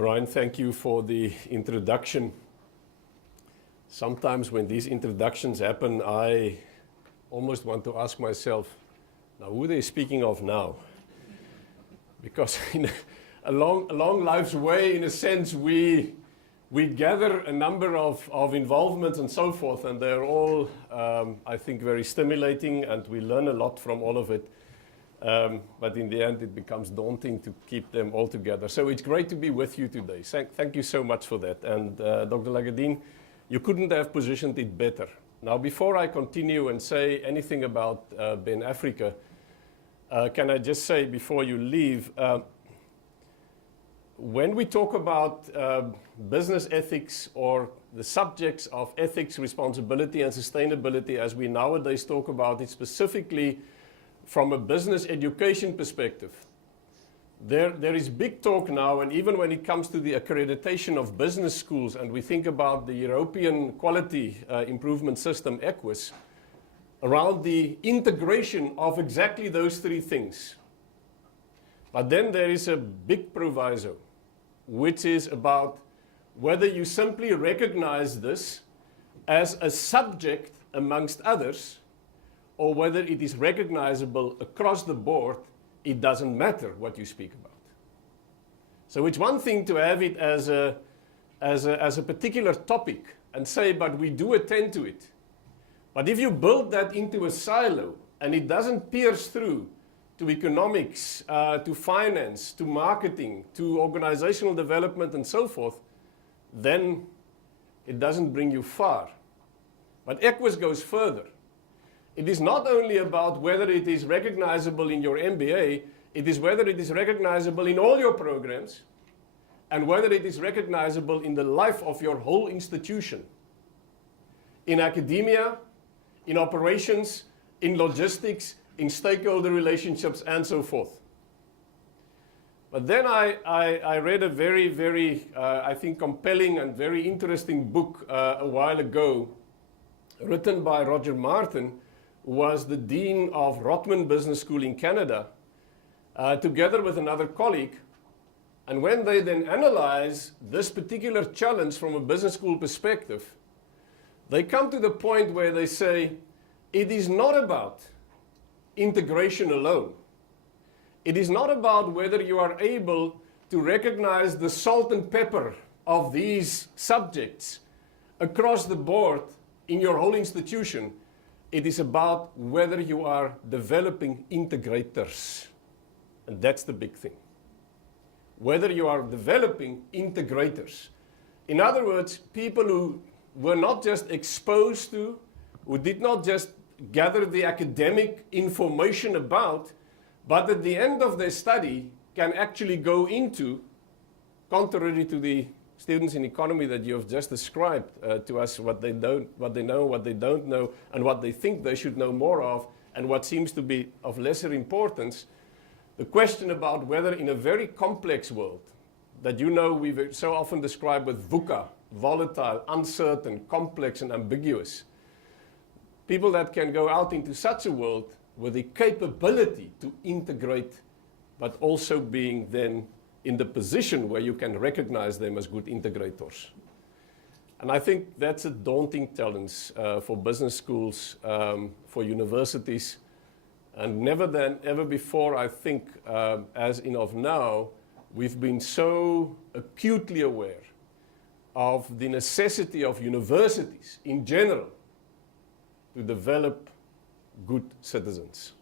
Brian, thank you for the introduction. Sometimes when these introductions happen, I almost want to ask myself, now who are they speaking of now? Because in a long life's way, in a sense, we gather a number of involvements and so forth, and they're all, I think, very stimulating, and we learn a lot from all of it. But in the end, it becomes daunting to keep them all together. So it's great to be with you today. Thank you so much for that. And Dr. Lagadine, you couldn't have positioned it better. Now, before I continue and say anything about Ben Africa, can I just say before you leave, when we talk about business ethics or the subjects of ethics, responsibility, and sustainability, as we nowadays talk about it specifically from a business education perspective, there is big talk now, and even when it comes to the accreditation of business schools, and we think about the European Quality Improvement System, EQUIS, around the integration of exactly those three things. But then there is a big proviso, which is about whether you simply recognize this as a subject amongst others, or whether it is recognizable across the board. It doesn't matter what you speak about. So it's one thing to have it as a particular topic and say, but we do attend to it. But if you build that into a silo and it doesn't pierce through to economics, to finance, to marketing, to organizational development and so forth, then it doesn't bring you far. But EQUIS goes further. It is not only about whether it is recognizable in your MBA, it is whether it is recognizable in all your programs, and whether it is recognizable in the life of your whole institution. In academia, in operations, in logistics, in stakeholder relationships, and so forth. But then I read a very, I think, compelling and very interesting book a while ago, written by Roger Martin, who was the Dean of Rotman Business School in Canada, together with another colleague. And when they then analyze this particular challenge from a business school perspective, they come to the point where they say, it is not about integration alone. It is not about whether you are able to recognize the salt and pepper of these subjects across the board in your whole institution. It is about whether you are developing integrators. And that's the big thing. Whether you are developing integrators. In other words, people who were not just exposed to, who did not just gather the academic information about, but at the end of their study can actually go into, contrary to the students in economy that you have just described to us, what they know, what they don't know, and what they think they should know more of, and what seems to be of lesser importance. The question about whether in a very complex world, that we've so often described with VUCA, volatile, uncertain, complex, and ambiguous, people that can go out into such a world with the capability to integrate, but also being then in the position where you can recognize them as good integrators. And I think that's a daunting challenge for business schools, for universities. And never then, ever before, I think, as in of now, we've been so acutely aware of the necessity of universities in general to develop good citizens.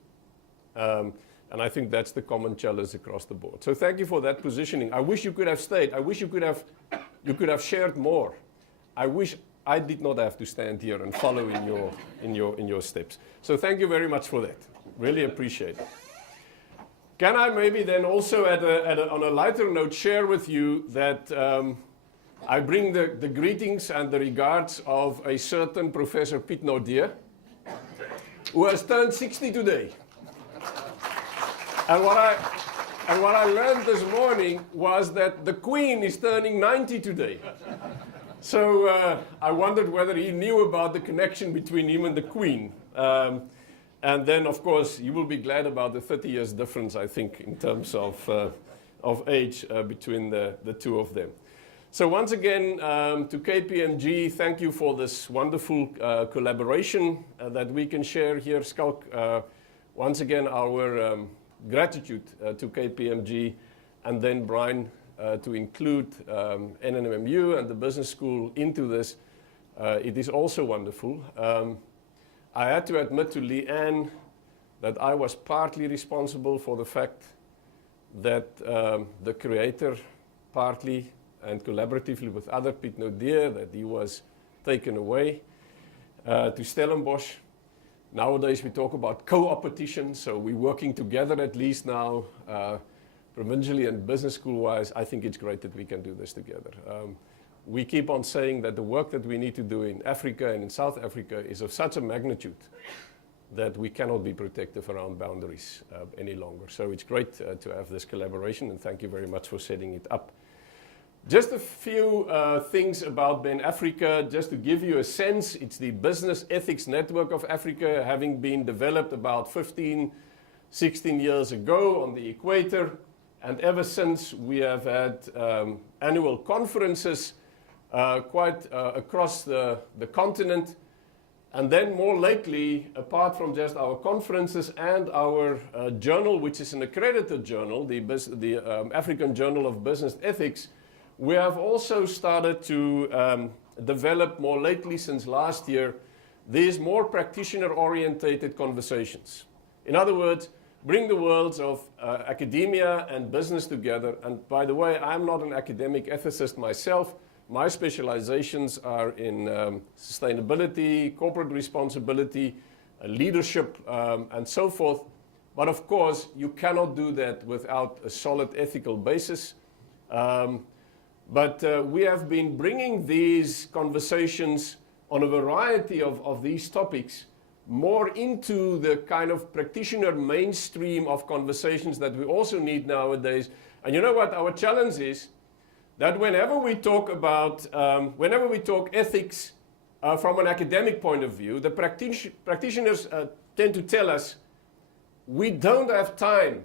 And I think that's the common challenge across the board. So thank you for that positioning. I wish you could have stayed. I wish you could have shared more. I wish I did not have to stand here and follow in your steps. So thank you very much for that. Really appreciate it. Can I maybe then also, on a lighter note, share with you that I bring the greetings and the regards of a certain Professor Piet Nordier, who has turned 60 today. And what I learned this morning was that the Queen is turning 90 today. So I wondered whether he knew about the connection between him and the Queen. And then, of course, you will be glad about the 30 years difference, I think, in terms of of age between the two of them. So once again, to KPMG, thank you for this wonderful collaboration that we can share here. Schalk, once again, our gratitude to KPMG, and then Brian to include NNMMU and the business school into this. It is also wonderful. I had to admit to Leanne that I was partly responsible for the fact that the creator partly and collaboratively with other Piet Nodeer, that he was taken away to Stellenbosch. Nowadays we talk about co-opetition, so we're working together at least now, provincially and business school-wise. I think it's great that we can do this together. We keep on saying that the work that we need to do in Africa and in South Africa is of such a magnitude that we cannot be protective around boundaries any longer. So it's great to have this collaboration, and thank you very much for setting it up. Just a few things about BEN Africa, just to give you a sense. It's the Business Ethics Network of Africa, having been developed about 15, 16 years ago on the equator. And ever since, we have had annual conferences quite across the continent. And then more lately, apart from just our conferences and our journal, which is an accredited journal, the African Journal of Business Ethics, we have also started to develop more lately, since last year, these more practitioner-orientated conversations. In other words, bring the worlds of academia and business together. And by the way, I'm not an academic ethicist myself. My specializations are in sustainability, corporate responsibility, leadership, and so forth. But of course, you cannot do that without a solid ethical basis. But we have been bringing these conversations on a variety of these topics more into the kind of practitioner mainstream of conversations that we also need nowadays. And you know what? Our challenge is that whenever we talk about, whenever we talk ethics from an academic point of view, the practitioners tend to tell us, we don't have time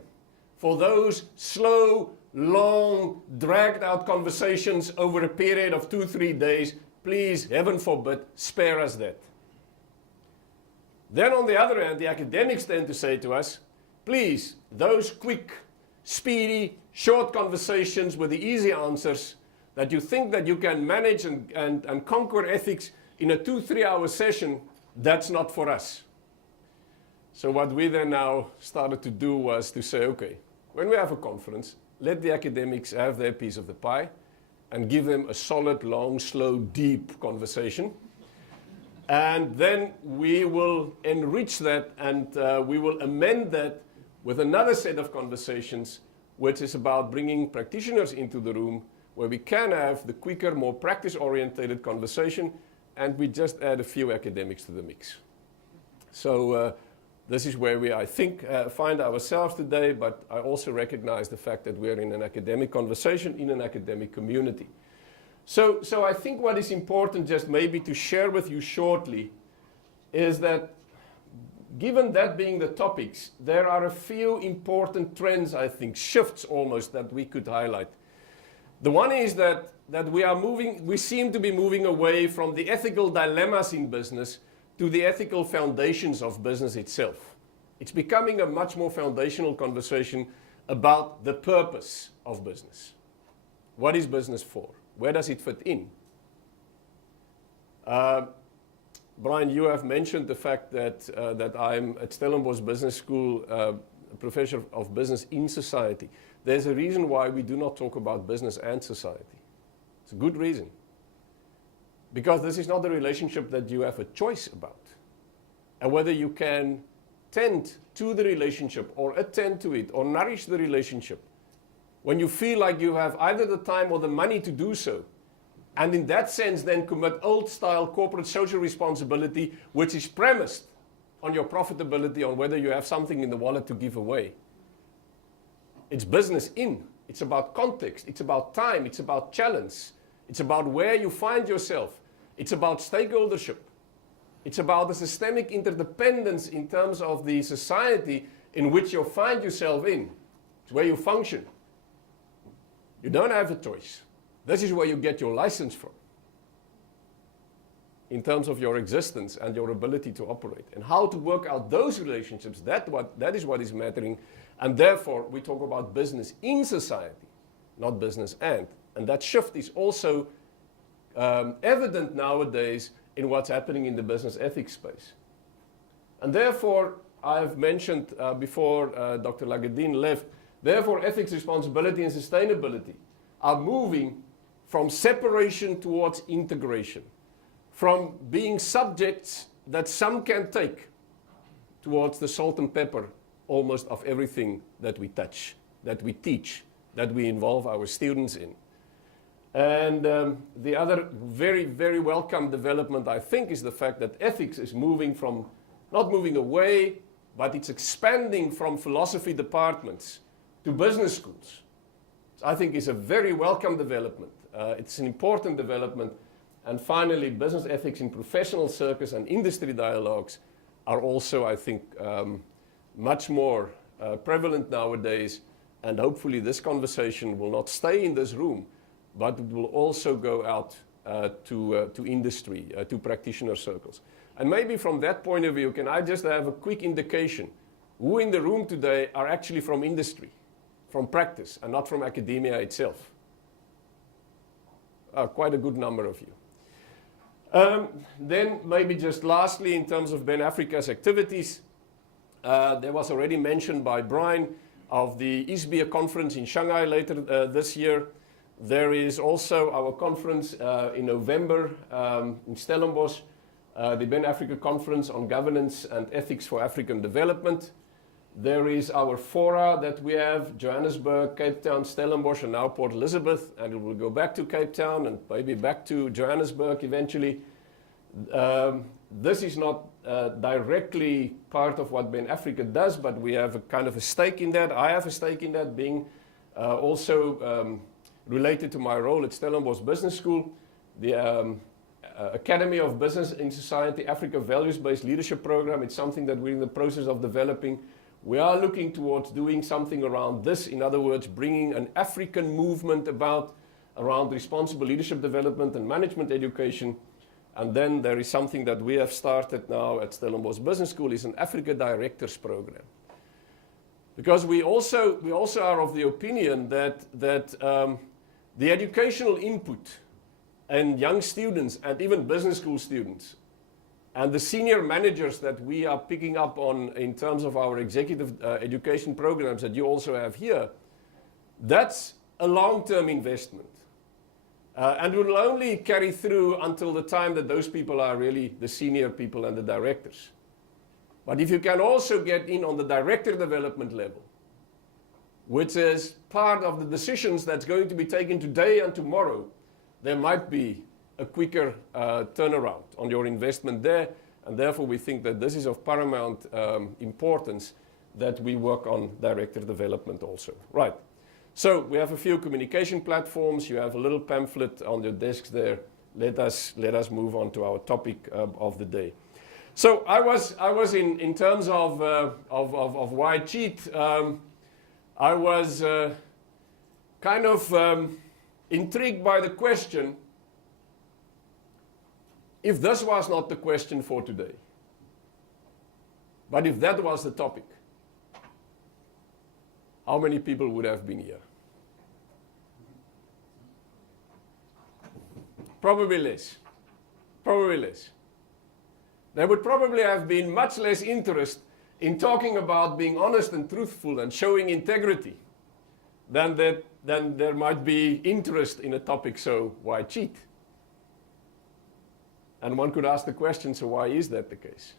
for those slow, long, dragged-out conversations over a period of 2-3 days. Please, heaven forbid, spare us that. Then on the other hand, the academics tend to say to us, please, those quick, speedy, short conversations with the easy answers that you think that you can manage and conquer ethics in a 2-3 hour session, that's not for us. So what we then now started to do was to say, okay, when we have a conference, let the academics have their piece of the pie and give them a solid, long, slow, deep conversation. And then we will enrich that, and we will amend that with another set of conversations, which is about bringing practitioners into the room where we can have the quicker, more practice-oriented conversation, and we just add a few academics to the mix. So this is where we, I think, find ourselves today, but I also recognize the fact that we're in an academic conversation, in an academic community. So I think what is important just maybe to share with you shortly is that given that being the topics, there are a few important trends, I think, shifts almost, that we could highlight. The one is that we seem to be moving away from the ethical dilemmas in business to the ethical foundations of business itself. It's becoming a much more foundational conversation about the purpose of business. What is business for? Where does it fit in? Brian, you have mentioned the fact that I'm at Stellenbosch Business School, a professor of business in society. There's a reason why we do not talk about business and society. It's a good reason. Because this is not a relationship that you have a choice about. And whether you can tend to the relationship or attend to it or nourish the relationship when you feel like you have either the time or the money to do so, and in that sense then commit old-style corporate social responsibility, which is premised on your profitability, on whether you have something in the wallet to give away. It's business in. It's about context. It's about time. It's about challenge. It's about where you find yourself. It's about stakeholdership. It's about the systemic interdependence in terms of the society in which you find yourself in. It's where you function. You don't have a choice. This is where you get your license from, in terms of your existence and your ability to operate. And how to work out those relationships, that is what is mattering. And therefore, we talk about business in society, not business and. And that shift is also evident nowadays in what's happening in the business ethics space. And therefore, I've mentioned before Dr. Lagadin left, therefore ethics, responsibility, and sustainability are moving from separation towards integration, from being subjects that some can take towards the salt and pepper almost of everything that we touch, that we teach, that we involve our students in. And the other very, very welcome development, I think, is the fact that ethics is moving from, not moving away, but it's expanding from philosophy departments to business schools. So I think it's a very welcome development. It's an important development. And finally, business ethics in professional circles and industry dialogues are also, I think, much more prevalent nowadays. And hopefully this conversation will not stay in this room, but it will also go out to industry, to practitioner circles. And maybe from that point of view, can I just have a quick indication who in the room today are actually from industry, from practice, and not from academia itself? Quite a good number of you. Then maybe just lastly, in terms of BEN Africa's activities, there was already mentioned by Brian of the ISBEA conference in Shanghai later this year. There is also our conference in November in Stellenbosch, the BEN Africa Conference on Governance and Ethics for African Development. There is our fora that we have, Johannesburg, Cape Town, Stellenbosch, and now Port Elizabeth, and it will go back to Cape Town and maybe back to Johannesburg eventually. This is not directly part of what BEN Africa does, but we have a kind of a stake in that. I have a stake in that, being also related to my role at Stellenbosch Business School. The Academy of Business in Society Africa Values-Based Leadership Program. It's something that we're in the process of developing. We are looking towards doing something around this. In other words, bringing an African movement about around responsible leadership development and management education. And then there is something that we have started now at Stellenbosch Business School, is an Africa Directors Program. Because we also are of the opinion that the educational input and young students and even business school students and the senior managers that we are picking up on in terms of our executive education programs that you also have here, that's a long-term investment. And will only carry through until the time that those people are really the senior people and the directors. But if you can also get in on the director development level, which is part of the decisions that's going to be taken today and tomorrow, there might be a quicker turnaround on your investment there. And therefore, we think that this is of paramount importance that we work on director development also. Right. So we have a few communication platforms. You have a little pamphlet on your desks there. Let us move on to our topic of the day. So I was in terms of why cheat. I was kind of intrigued by the question, if this was not the question for today, but if that was the topic, how many people would have been here? Probably less. Probably less. There would probably have been much less interest in talking about being honest and truthful and showing integrity than there might be interest in a topic, so why cheat? And one could ask the question, so why is that the case?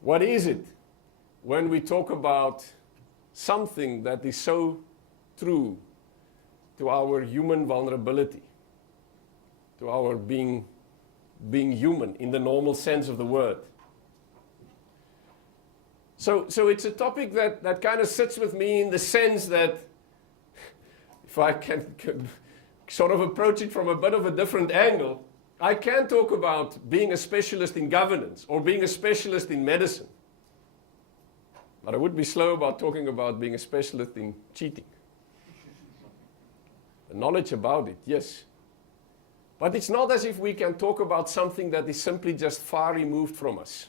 What is it when we talk about something that is so true to our human vulnerability, to our being human in the normal sense of the word? So it's a topic that kind of sits with me in the sense that, if I can sort of approach it from a bit of a different angle, I can talk about being a specialist in governance or being a specialist in medicine. But I would be slow about talking about being a specialist in cheating. knowledge about it, yes. But it's not as if we can talk about something that is simply just far removed from us.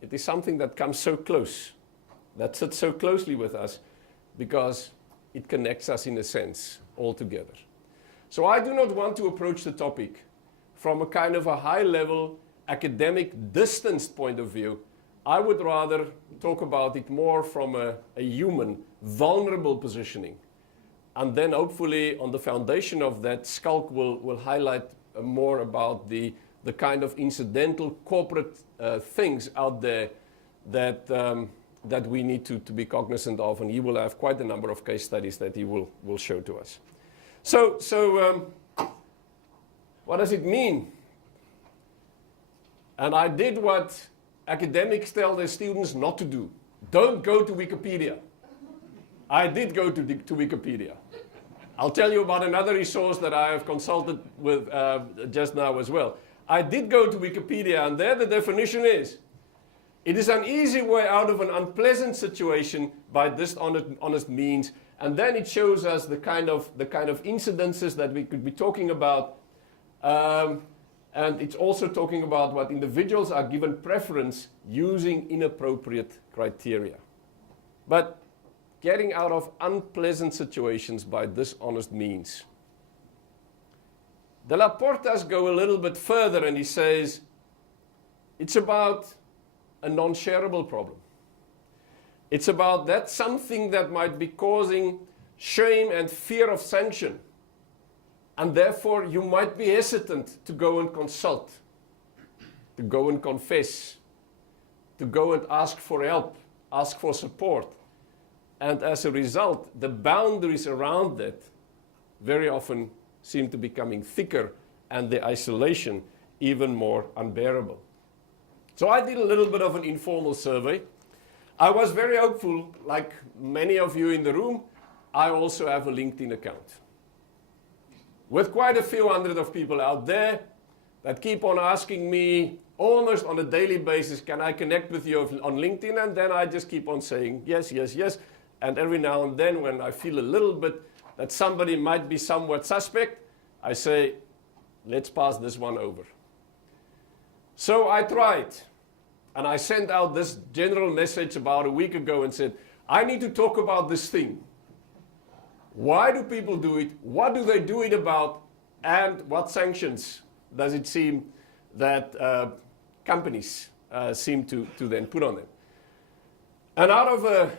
It is something that comes so close, that sits so closely with us, because it connects us in a sense altogether. So I do not want to approach the topic from a kind of a high-level academic distanced point of view. I would rather talk about it more from a human, vulnerable positioning. And then hopefully on the foundation of that, Schalk will highlight more about the kind of incidental corporate things out there that we need to be cognizant of. And he will have quite a number of case studies that he will show to us. So what does it mean? And I did what academics tell their students not to do. Don't go to Wikipedia. I did go to Wikipedia. I'll tell you about another resource that I have consulted with just now as well. I did go to Wikipedia, and there the definition is, it is an easy way out of an unpleasant situation by dishonest means. And then it shows us the kind of incidences that we could be talking about. And it's also talking about what individuals are given preference using inappropriate criteria. But getting out of unpleasant situations by dishonest means. De la Portas go a little bit further, and he says it's about a non-shareable problem. It's about that something that might be causing shame and fear of sanction. And therefore, you might be hesitant to go and consult, to go and confess, to go and ask for help, ask for support. And as a result, the boundaries around that very often seem to be becoming thicker, and the isolation even more unbearable. So I did a little bit of an informal survey. I was very hopeful, like many of you in the room. I also have a LinkedIn account with quite a few hundred of people out there that keep on asking me almost on a daily basis, can I connect with you on LinkedIn? And then I just keep on saying yes, yes, yes. And every now and then when I feel a little bit that somebody might be somewhat suspect, I say, let's pass this one over. So I tried, and I sent out this general message about a week ago and said, I need to talk about this thing. Why do people do it? What do they do it about? And what sanctions does it seem that companies seem to then put on them? And out of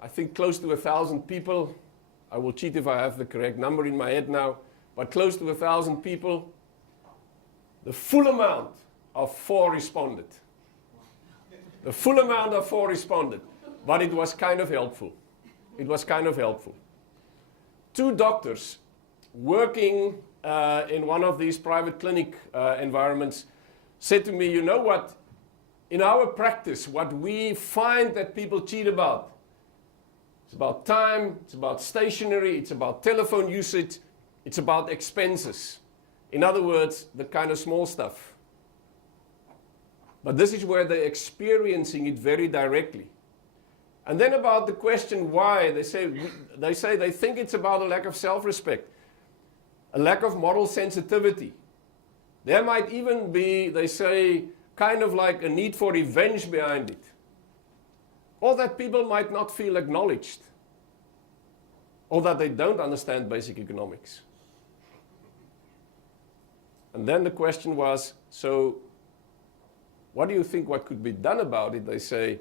I think close to 1,000 people, I will cheat if I have the correct number in my head now, but close to 1,000 people, the full amount of 4 responded. The full amount of 4 responded, but it was kind of helpful. It was kind of helpful. 2 doctors working in one of these private clinic environments said to me, you know what, in our practice, what we find that people cheat about, it's about time, it's about stationery, it's about telephone usage, it's about expenses. In other words, the kind of small stuff. But this is where they're experiencing it very directly. And then about the question why, they say they think it's about a lack of self-respect, a lack of moral sensitivity. There might even be, they say, kind of like a need for revenge behind it. Or that people might not feel acknowledged. Or that they don't understand basic economics. And then the question was, so what do you think what could be done about it? They say,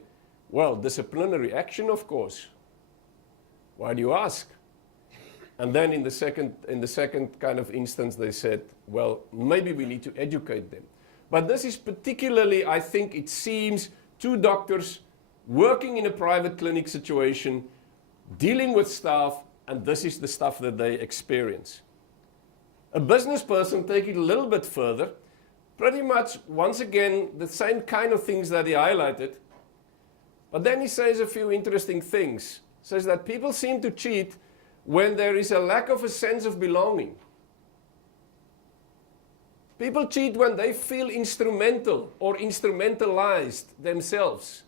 well, disciplinary action, of course. Why do you ask? And then in the second kind of instance, they said, well, maybe we need to educate them. But this is particularly, I think it seems, 2 doctors working in a private clinic situation, dealing with staff, and this is the stuff that they experience. A business person, take it a little bit further, pretty much, once again, the same kind of things that he highlighted, but then he says a few interesting things. He says that people seem to cheat when there is a lack of a sense of belonging. People cheat when they feel instrumental or instrumentalized themselves.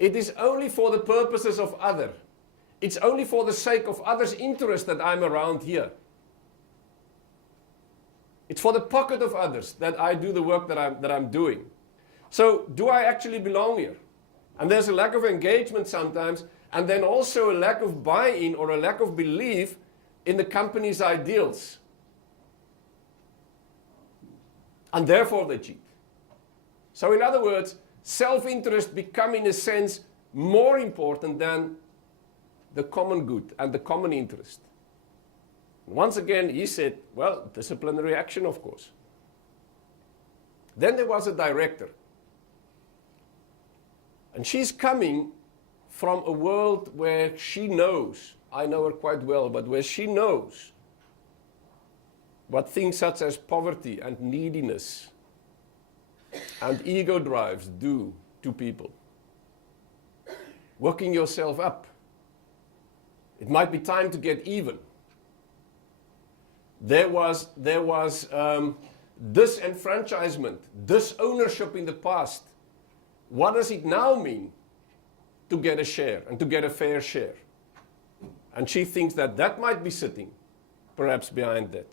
It is only for the purposes of other. it's only for the sake of others' interest that I'm around here. It's for the pocket of others that I do the work that I'm doing. So do I actually belong here? And there's a lack of engagement sometimes, and then also a lack of buy-in or a lack of belief in the company's ideals. And therefore they cheat. So in other words, self-interest become in a sense more important than the common good and the common interest. Once again, he said, well, disciplinary action, of course. Then there was a director. And she's coming from a world where she knows, I know her quite well, but where she knows what things such as poverty and neediness and ego drives do to people. Working yourself up. It might be time to get even. There was disenfranchisement, disownership in the past. What does it now mean to get a share and to get a fair share? And she thinks that that might be sitting perhaps behind that.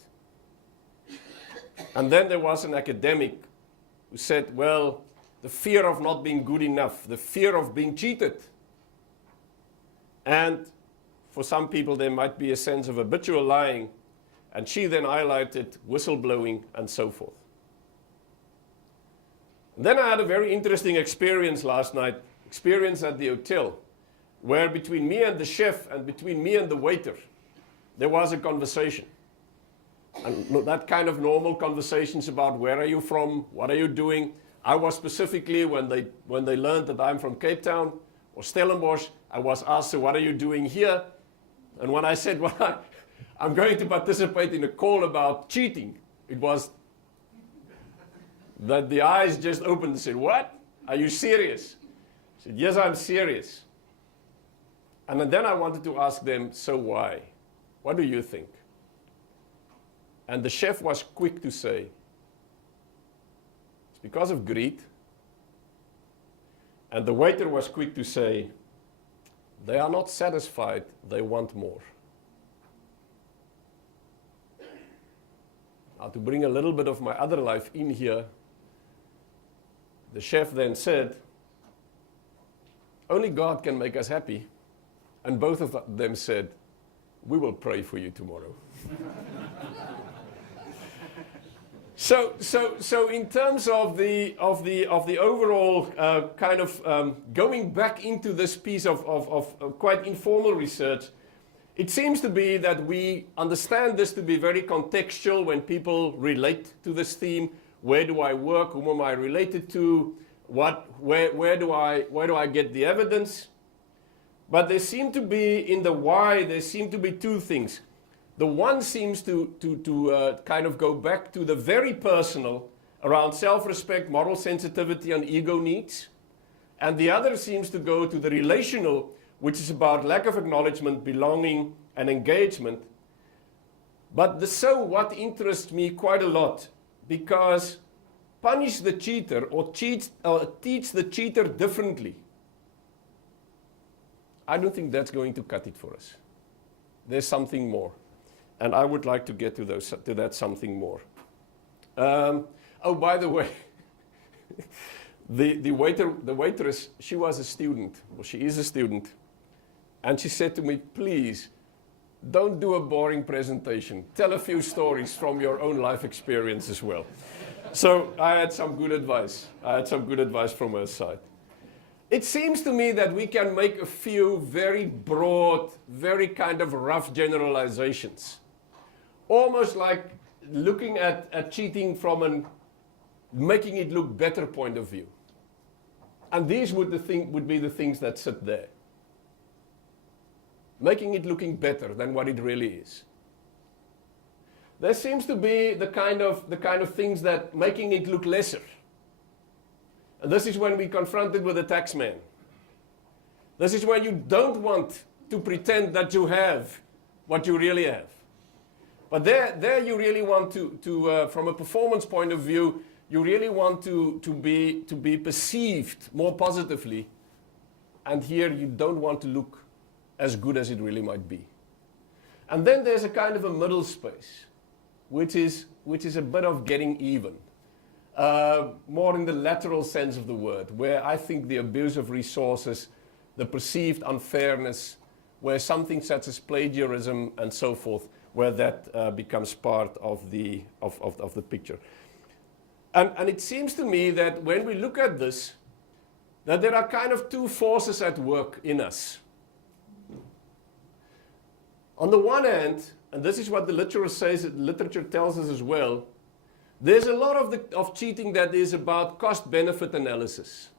And then there was an academic who said, well, the fear of not being good enough, the fear of being cheated. And for some people there might be a sense of habitual lying. And she then highlighted whistleblowing and so forth. And then I had a very interesting experience last night, experience at the hotel, where between me and the chef and between me and the waiter, there was a conversation. And that kind of normal conversations about where are you from, what are you doing. I was specifically, when they learned that I'm from Cape Town or Stellenbosch, I was asked, so what are you doing here? And when I said, well, I'm going to participate in a call about cheating, it was that the eyes just opened and said, what? Are you serious? I said, yes, I'm serious. And then I wanted to ask them, so why? What do you think? And the chef was quick to say, it's because of greed. And the waiter was quick to say, they are not satisfied, they want more. Now, to bring a little bit of my other life in here, the chef then said, only God can make us happy. And both of them said, we will pray for you tomorrow. So in terms of the overall kind of going back into this piece of quite informal research, it seems to be that we understand this to be very contextual when people relate to this theme. Where do I work? Whom am I related to? Where do I get the evidence? But there seem to be, in the why, there seem to be two things. The one seems to kind of go back to the very personal around self-respect, moral sensitivity, and ego needs. And the other seems to go to the relational, which is about lack of acknowledgement, belonging, and engagement. But the so what interests me quite a lot, because punish the cheater or teach the cheater differently, I don't think that's going to cut it for us. There's something more. And I would like to get to that something more. Oh, by the way, the waitress, she was a student, or she is a student, and she said to me, please, don't do a boring presentation. Tell a few stories from your own life experience as well. So I had some good advice. I had some good advice from her side. It seems to me that we can make a few very broad, very kind of rough generalizations. Almost like looking at cheating from making it look better point of view. And these would be the things that sit there. Making it looking better than what it really is. There seems to be the kind of things that making it look lesser. And this is when we confronted with the tax man. This is when you don't want to pretend that you have what you really have. But there you really want to from a performance point of view, you really want to be perceived more positively. And here you don't want to look as good as it really might be. And then there's a kind of a middle space, which is a bit of getting even. More in the lateral sense of the word, where I think the abuse of resources, the perceived unfairness, where something such as plagiarism and so forth, where that becomes part of the picture. And it seems to me that when we look at this, that there are kind of two forces at work in us. On the one hand, and this is what the literature tells us as well, there's a lot of cheating that is about cost-benefit analysis.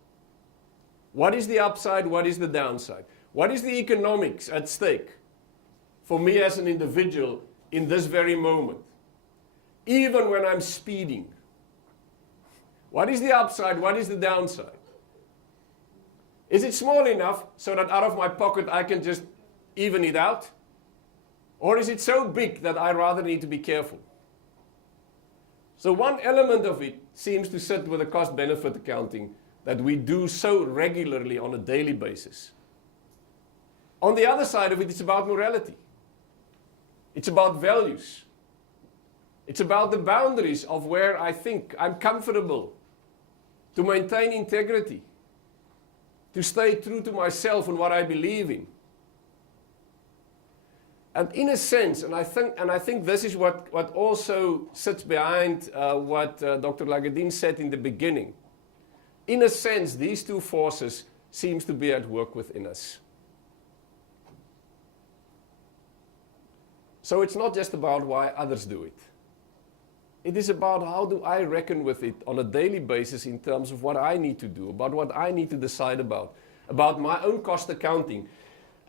What is the upside? What is the downside? What is the economics at stake for me as an individual in this very moment? Even when I'm speeding. What is the upside? What is the downside? Is it small enough so that out of my pocket I can just even it out? Or is it so big that I rather need to be careful? So one element of it seems to sit with the cost-benefit accounting that we do so regularly on a daily basis. On the other side of it, it's about morality. It's about values. It's about the boundaries of where I think I'm comfortable to maintain integrity, to stay true to myself and what I believe in. And in a sense, and I think this is what also sits behind what Dr. Lagadin said in the beginning. In a sense, these two forces seems to be at work within us. So it's not just about why others do it. It is about how do I reckon with it on a daily basis in terms of what I need to do, about what I need to decide about my own cost accounting.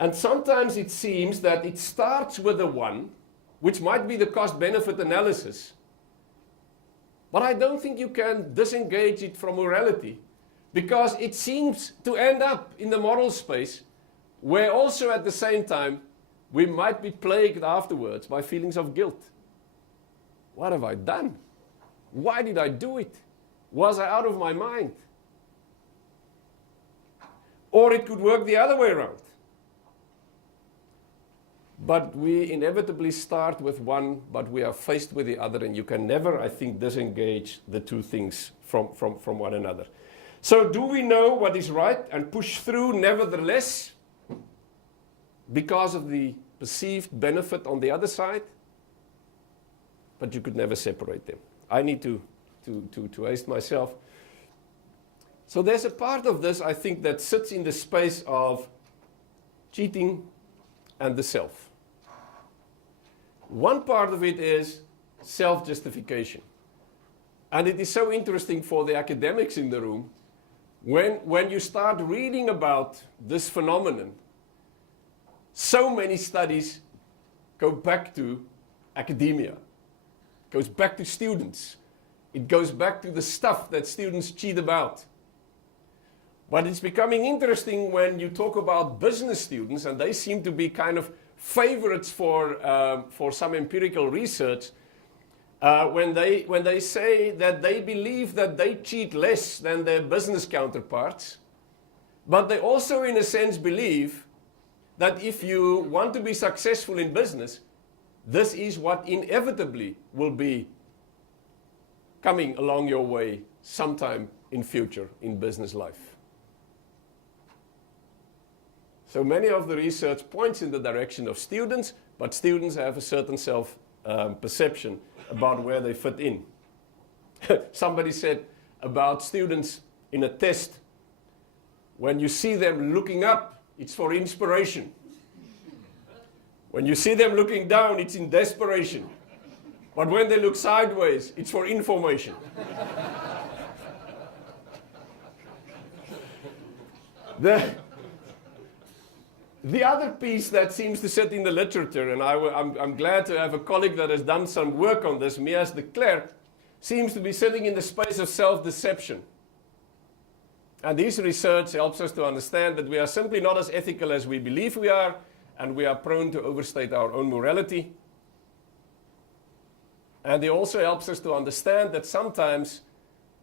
And sometimes it seems that it starts with the one, which might be the cost-benefit analysis. But I don't think you can disengage it from morality, because it seems to end up in the moral space, where also at the same time, we might be plagued afterwards by feelings of guilt. What have I done? Why did I do it? Was I out of my mind? Or it could work the other way around. But we inevitably start with one, but we are faced with the other, and you can never, I think, disengage the two things from one another. So do we know what is right and push through nevertheless because of the perceived benefit on the other side? But you could never separate them. I need to haste myself. So there's a part of this, I think, that sits in the space of cheating and the self. One part of it is self-justification. And it is so interesting for the academics in the room, when you start reading about this phenomenon, so many studies go back to academia. It goes back to students. It goes back to the stuff that students cheat about. But it's becoming interesting when you talk about business students, and they seem to be kind of favorites for some empirical research, when they say that they believe that they cheat less than their business counterparts, but they also in a sense believe that if you want to be successful in business, this is what inevitably will be coming along your way sometime in future in business life. So many of the research points in the direction of students, but students have a certain self-perception about where they fit in. Somebody said about students in a test, when you see them looking up, it's for inspiration. When you see them looking down, it's in desperation. But when they look sideways, it's for information. The other piece that seems to sit in the literature, and I'm glad to have a colleague that has done some work on this, Mias de Klerk, seems to be sitting in the space of self-deception. And this research helps us to understand that we are simply not as ethical as we believe we are, and we are prone to overstate our own morality. And it also helps us to understand that sometimes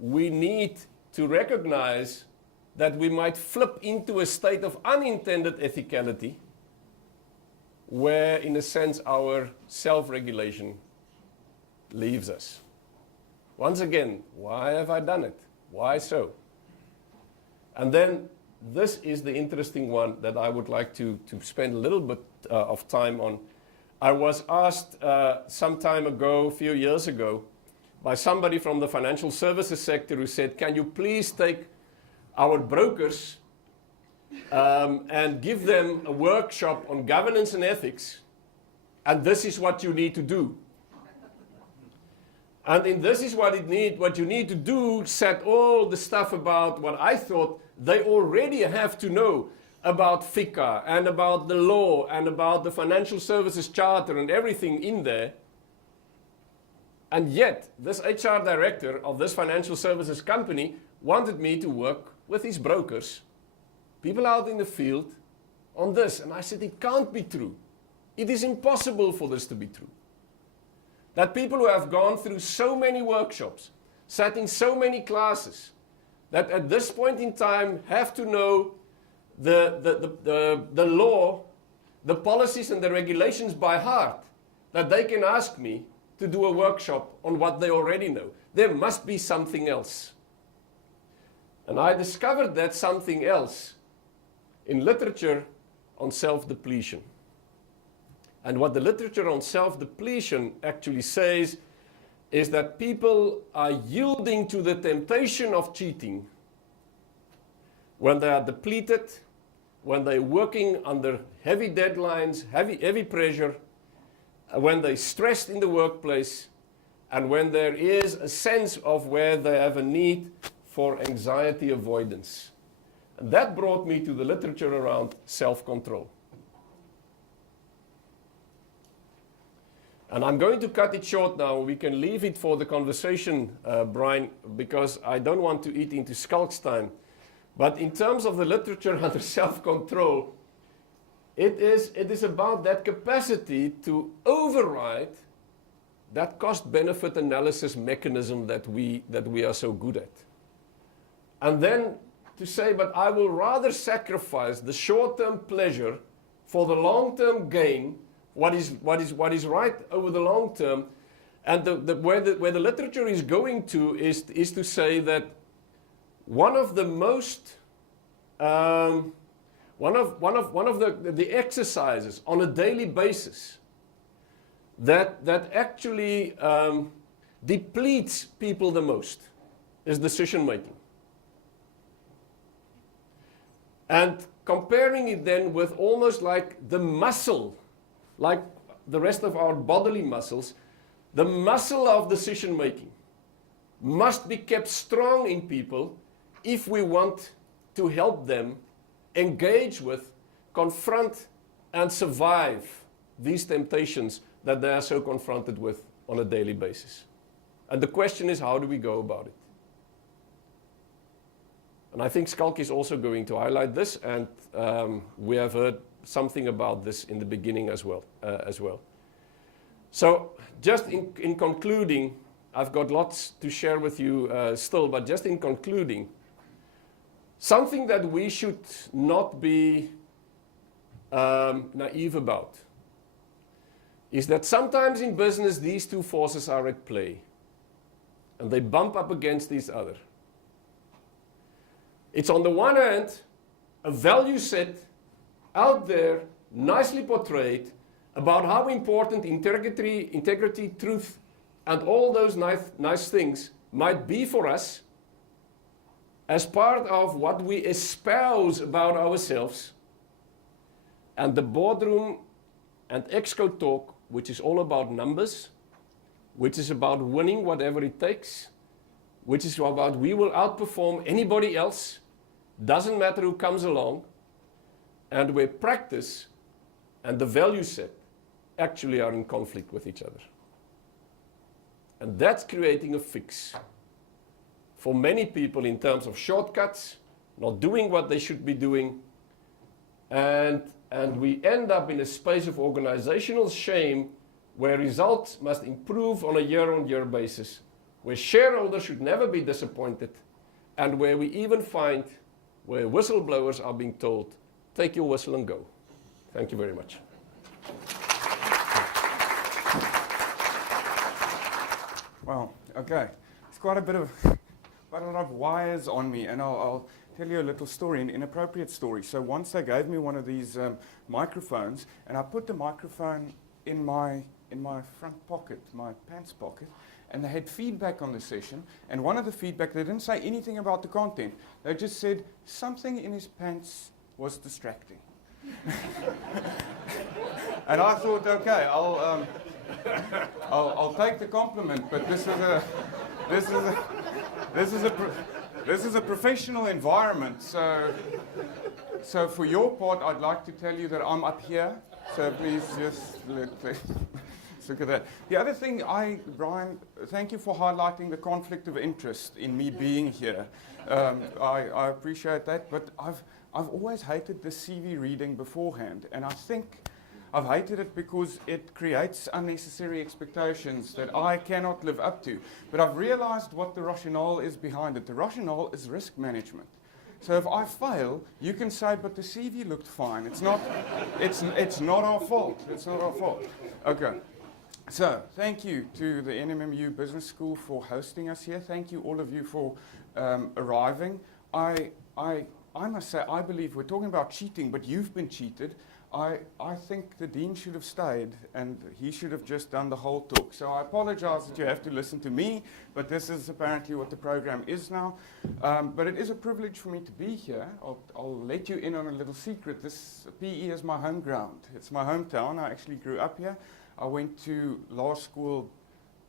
we need to recognize that we might flip into a state of unintended ethicality where, in a sense, our self-regulation leaves us. Once again, why have I done it? Why so? And then this is the interesting one that I would like to spend a little bit of time on. I was asked some time ago, a few years ago, by somebody from the financial services sector who said, can you please take our brokers and give them a workshop on governance and ethics, and this is what you need to do. And in this is what you need to do, said all the stuff about what I thought they already have to know about FICA and about the law and about the Financial Services Charter and everything in there. And yet, this HR director of this financial services company wanted me to work with his brokers, people out in the field, on this. And I said, it can't be true. It is impossible for this to be true. That people who have gone through so many workshops, sat in so many classes, that at this point in time have to know the law, the policies and the regulations by heart, that they can ask me to do a workshop on what they already know. There must be something else. And I discovered that something else in literature on self-depletion. And what the literature on self-depletion actually says is that people are yielding to the temptation of cheating when they are depleted, when they're working under heavy deadlines, heavy pressure, when they're stressed in the workplace, and when there is a sense of where they have a need for anxiety avoidance. And that brought me to the literature around self-control. And I'm going to cut it short now. We can leave it for the conversation, Brian, because I don't want to eat into Schalk's time. But in terms of the literature under self-control, it is about that capacity to override that cost-benefit analysis mechanism that we are so good at. And then to say, but I will rather sacrifice the short-term pleasure for the long-term gain, what is right over the long term. And where the literature is going to is to say that one of the most one of the exercises on a daily basis that actually depletes people the most is decision making. And comparing it then with almost like the muscle, like the rest of our bodily muscles, the muscle of decision making must be kept strong in people if we want to help them engage with, confront, and survive these temptations that they are so confronted with on a daily basis. And the question is, how do we go about it? And I think Schalk is also going to highlight this, and we have heard something about this in the beginning as well. So just in concluding, I've got lots to share with you still, but just in concluding, something that we should not be naive about is that sometimes in business these two forces are at play and they bump up against each other. It's on the one hand a value set out there, nicely portrayed, about how important integrity, truth, and all those nice things might be for us as part of what we espouse about ourselves. And the boardroom and exco talk, which is all about numbers, which is about winning whatever it takes, which is about we will outperform anybody else, doesn't matter who comes along, and where practice and the value set actually are in conflict with each other. And that's creating a fix for many people in terms of shortcuts, not doing what they should be doing, and we end up in a space of organizational shame where results must improve on a year-on-year basis, where shareholders should never be disappointed, and where we even find where whistleblowers are being told, take your whistle and go. Thank you very much. Well, okay. It's quite a lot of wires on me, and I'll tell you a little story, an inappropriate story. So once they gave me one of these microphones, and I put the microphone in my front pocket, my pants pocket, and they had feedback on the session, and one of the feedback, they didn't say anything about the content. They just said something in his pants was distracting. And I thought, okay, I'll take the compliment, but this is a professional environment. So for your part, I'd like to tell you that I'm up here. So please just look at that. The other thing, Brian, thank you for highlighting the conflict of interest in me being here. I appreciate that, but I've always hated the CV reading beforehand, and I think I've hated it because it creates unnecessary expectations that I cannot live up to. But I've realized what the rationale is behind it. The rationale is risk management. So if I fail, you can say, but the CV looked fine. It's not our fault. It's not our fault. Okay. So thank you to the NMMU Business School for hosting us here. Thank you all of you for arriving. I must say, I believe we're talking about cheating, but you've been cheated. I think the dean should have stayed, and he should have just done the whole talk. So I apologize that you have to listen to me, but this is apparently what the program is now. But it is a privilege for me to be here. I'll let you in on a little secret. This PE is my home ground. It's my hometown. I actually grew up here. I went to law school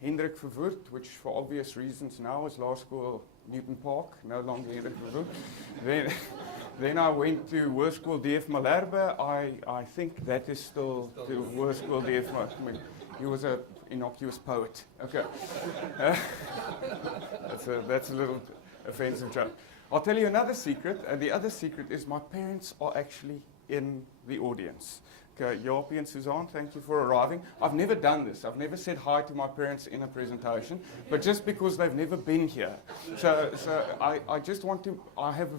Hendrik Verwoerd, which for obvious reasons now is law school Newton Park, no longer Hendrik Verwoerd. Then I went to Hoërskool Rdf Malherbe. I think that is still the Hoërskool Rdf Malherbe. I mean, he was an innocuous poet. Okay. That's a little offensive joke. I'll tell you another secret. The other secret is my parents are actually in the audience. Okay, Japie and Suzanne, thank you for arriving. I've never done this. I've never said hi to my parents in a presentation, but just because they've never been here. So I just want to, I have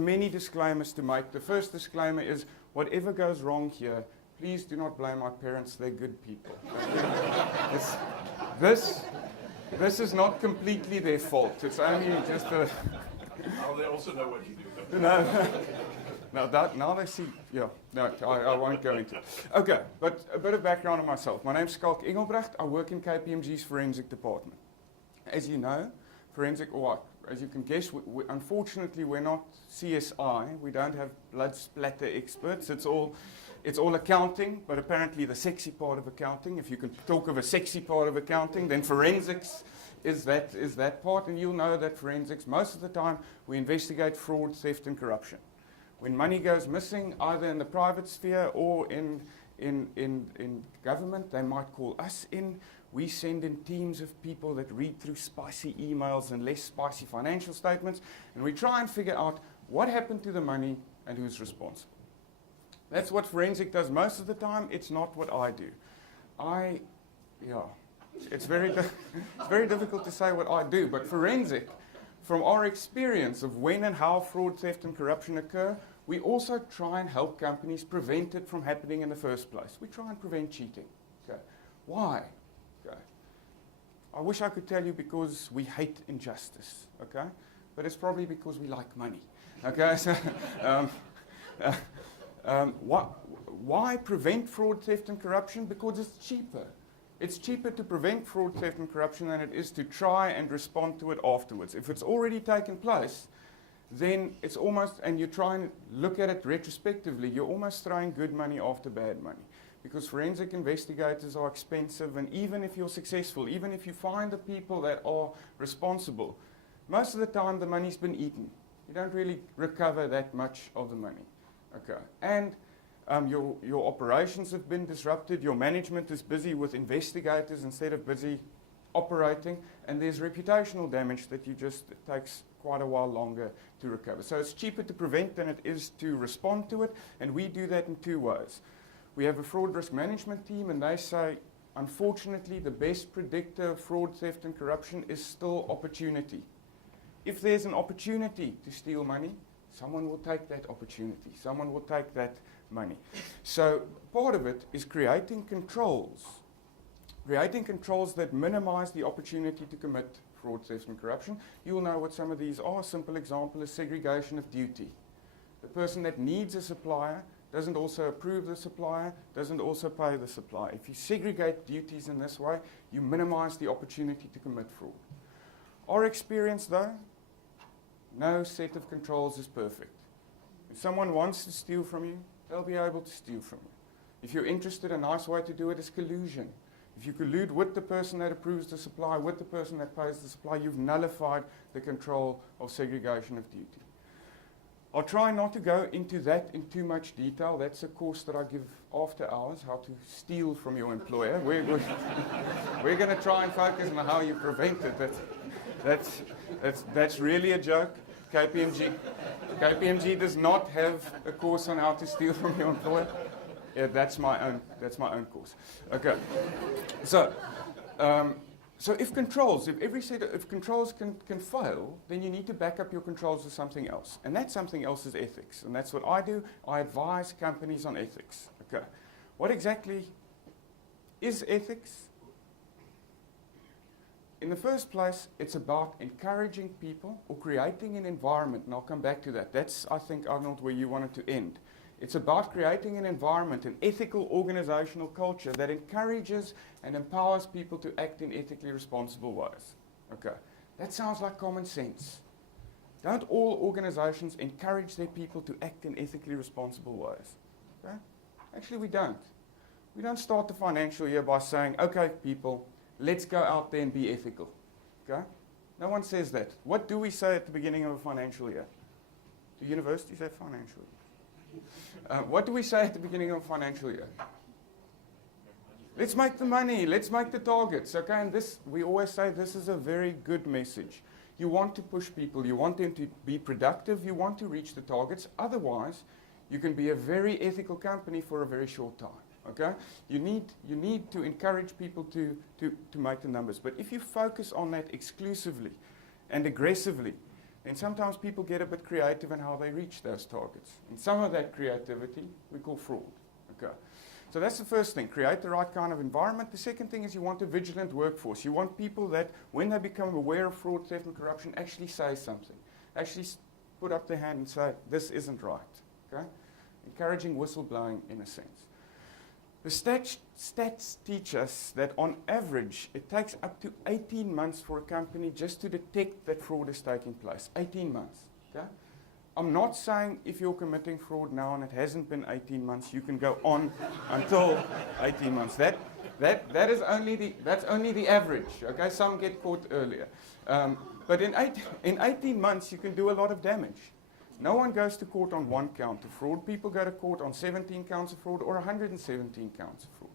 many disclaimers to make. The first disclaimer is, whatever goes wrong here, please do not blame my parents, they're good people. This is not completely their fault. It's only just a... Now they also know what you do. Now they see, yeah, no, I won't go into it. Okay, but a bit of background on myself. My name's Schalk Engelbrecht. I work in KPMG's forensic department. As you know, forensic, or as you can guess, unfortunately we're not CSI. We don't have blood splatter experts. It's all accounting, but apparently the sexy part of accounting. If you can talk of a sexy part of accounting, then forensics is that part. And you'll know that forensics, most of the time, we investigate fraud, theft, and corruption. When money goes missing, either in the private sphere or in government, they might call us in. We send in teams of people that read through spicy emails and less spicy financial statements, and we try and figure out what happened to the money and who's responsible. That's what forensic does most of the time. It's not what I do. It's very difficult to say what I do, but forensic, from our experience of when and how fraud, theft, and corruption occur, we also try and help companies prevent it from happening in the first place. We try and prevent cheating. Okay. Why? Okay. I wish I could tell you because we hate injustice. Okay. But it's probably because we like money. Okay. So, why prevent fraud, theft, and corruption? Because it's cheaper. It's cheaper to prevent fraud, theft, and corruption than it is to try and respond to it afterwards. If it's already taken place, then it's almost, and you try and look at it retrospectively, you're almost throwing good money after bad money. Because forensic investigators are expensive, and even if you're successful, even if you find the people that are responsible, most of the time the money's been eaten. You don't really recover that much of the money. Okay. And your operations have been disrupted, your management is busy with investigators instead of busy operating, and there's reputational damage that it takes quite a while longer to recover. So it's cheaper to prevent than it is to respond to it, and we do that in two ways. We have a fraud risk management team, and they say, unfortunately, the best predictor of fraud, theft, and corruption is still opportunity. If there's an opportunity to steal money, Someone will take that opportunity. Someone will take that money. So part of it is creating controls that minimize the opportunity to commit fraud, theft, and corruption. You'll know what some of these are. A simple example is segregation of duty. The person that needs a supplier doesn't also approve the supplier, doesn't also pay the supplier. If you segregate duties in this way, you minimize the opportunity to commit fraud. Our experience, though, no set of controls is perfect. If someone wants to steal from you, they'll be able to steal from you. If you're interested, a nice way to do it is collusion. If you collude with the person that approves the supply, with the person that pays the supply, you've nullified the control of segregation of duty. I'll try not to go into that in too much detail. That's a course that I give after hours, how to steal from your employer. We're going to try and focus on how you prevent it. That's really a joke. KPMG does not have a course on how to steal from your employer. Yeah, that's my own course. Okay. So if controls can fail, then you need to back up your controls with something else. And that something else is ethics. And that's what I do. I advise companies on ethics. Okay. What exactly is ethics? In the first place, it's about encouraging people or creating an environment, and I'll come back to that. That's, I think, Arnold, where you wanted to end. It's about creating an environment, an ethical organizational culture that encourages and empowers people to act in ethically responsible ways. Okay, that sounds like common sense. Don't all organizations encourage their people to act in ethically responsible ways? Okay? Actually, we don't. We don't start the financial year by saying, okay, people, let's go out there and be ethical. Okay? No one says that. What do we say at the beginning of a financial year? Do universities have financial year? What do we say at the beginning of a financial year? Let's make the money. Let's make the targets. Okay, and this, we always say this is a very good message. You want to push people. You want them to be productive. You want to reach the targets. Otherwise, you can be a very ethical company for a very short time. Okay, you need to encourage people to make the numbers. But if you focus on that exclusively and aggressively, then sometimes people get a bit creative in how they reach those targets. And some of that creativity we call fraud. Okay. So that's the first thing, create the right kind of environment. The second thing is you want a vigilant workforce. You want people that, when they become aware of fraud, theft, and corruption, actually say something. Actually put up their hand and say, this isn't right. Okay? Encouraging whistleblowing in a sense. The stats teach us that on average, it takes up to 18 months for a company just to detect that fraud is taking place. 18 months. Okay? I'm not saying if you're committing fraud now and it hasn't been 18 months, you can go on until 18 months. That's only the average. Okay? Some get caught earlier. But in 18 months, you can do a lot of damage. No one goes to court on one count of fraud. People go to court on 17 counts of fraud or 117 counts of fraud.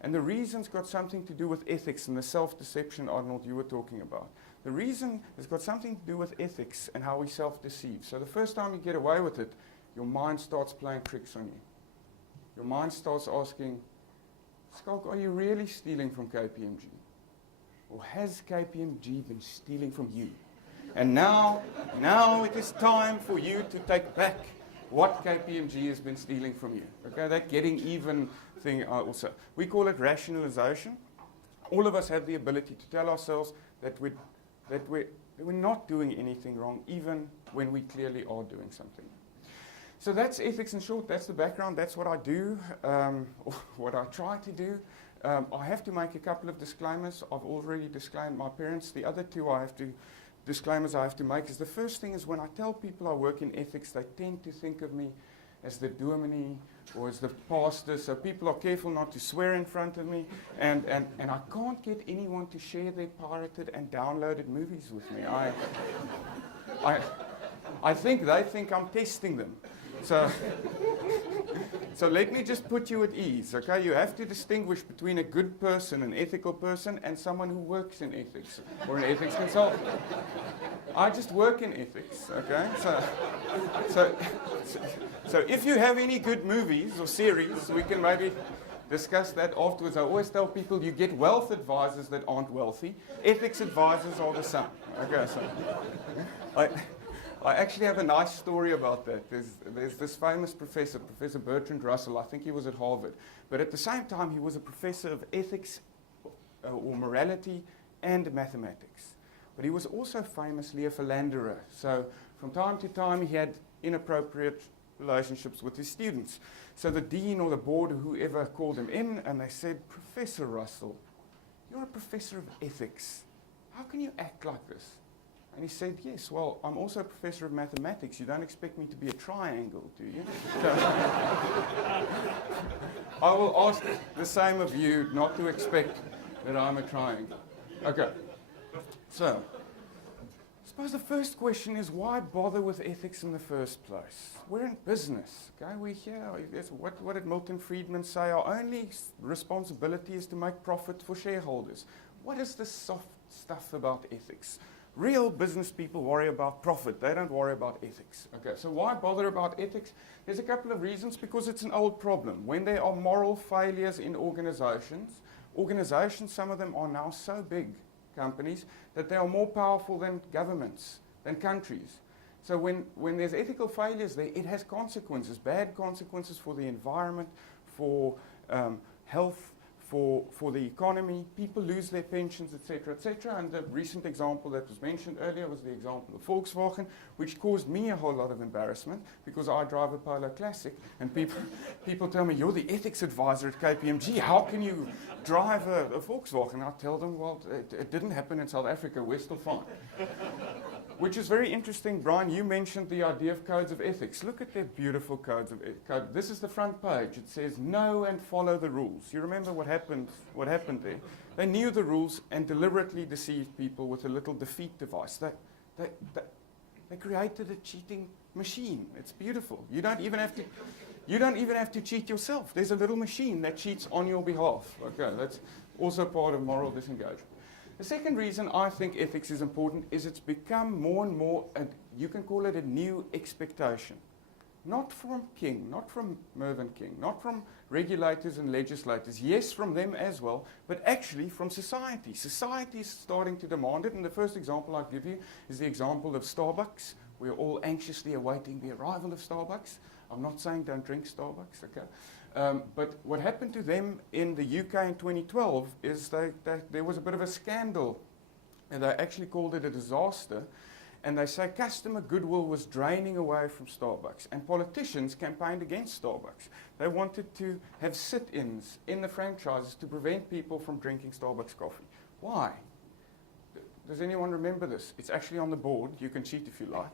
And the reason's got something to do with ethics and the self-deception, Arnold, you were talking about. The reason has got something to do with ethics and how we self-deceive. So the first time you get away with it, your mind starts playing tricks on you. Your mind starts asking, Schalk, are you really stealing from KPMG? Or has KPMG been stealing from you? And now it is time for you to take back what KPMG has been stealing from you. Okay, that getting even thing also. We call it rationalization. All of us have the ability to tell ourselves that we're not doing anything wrong, even when we clearly are doing something. So that's ethics in short. That's the background. That's what I do, or what I try to do. I have to make a couple of disclaimers. I've already disclaimed my parents. The other two disclaimers I have to make is the first thing is when I tell people I work in ethics, they tend to think of me as the dominee or as the pastor, so people are careful not to swear in front of me, and I can't get anyone to share their pirated and downloaded movies with me. I think they think I'm testing them. So let me just put you at ease, okay? You have to distinguish between a good person, an ethical person, and someone who works in ethics, or an ethics consultant. I just work in ethics, okay? So if you have any good movies or series, we can maybe discuss that afterwards. I always tell people you get wealth advisors that aren't wealthy. Ethics advisors are the same. Okay, I actually have a nice story about that. There's this famous professor, Professor Bertrand Russell. I think he was at Harvard. But at the same time, he was a professor of ethics or morality and mathematics. But he was also famously a philanderer. So from time to time, he had inappropriate relationships with his students. So the dean or the board or whoever called him in, and they said, Professor Russell, you're a professor of ethics. How can you act like this? And he said, yes, well, I'm also a professor of mathematics. You don't expect me to be a triangle, do you? So I will ask the same of you not to expect that I'm a triangle. Okay. So, I suppose the first question is, why bother with ethics in the first place? We're in business, okay? We're here. What did Milton Friedman say? Our only responsibility is to make profit for shareholders. What is the soft stuff about ethics? Real business people worry about profit. They don't worry about ethics. Okay, so why bother about ethics? There's a couple of reasons. Because it's an old problem. When there are moral failures in organizations, some of them are now so big, companies, that they are more powerful than governments, than countries. So when there's ethical failures there, it has consequences, bad consequences for the environment, for health, for the economy. People lose their pensions, etc., etc. And the recent example that was mentioned earlier was the example of Volkswagen, which caused me a whole lot of embarrassment because I drive a Polo Classic, and people tell me, you're the ethics advisor at KPMG. How can you drive a Volkswagen? I tell them, well, it didn't happen in South Africa. We're still fine. Which is very interesting, Brian. You mentioned the Rdf Codes of Ethics. Look at their beautiful codes of ethics. This is the front page. It says, know and follow the rules. You remember what happened there? They knew the rules and deliberately deceived people with a little defeat device. They created a cheating machine. It's beautiful. You don't even have to cheat yourself. There's a little machine that cheats on your behalf. Okay, that's also part of moral disengagement. The second reason I think ethics is important is it's become more and more, you can call it a new expectation. Not from King, not from Mervyn King, not from regulators and legislators, yes, from them as well, but actually from society. Society is starting to demand it, and the first example I'll give you is the example of Starbucks. We're all anxiously awaiting the arrival of Starbucks. I'm not saying don't drink Starbucks, okay? But what happened to them in the UK in 2012 is there was a bit of a scandal, and they actually called it a disaster. And they say customer goodwill was draining away from Starbucks, and politicians campaigned against Starbucks. They wanted to have sit-ins in the franchises to prevent people from drinking Starbucks coffee. Why? Does anyone remember this? It's actually on the board. You can cheat if you like.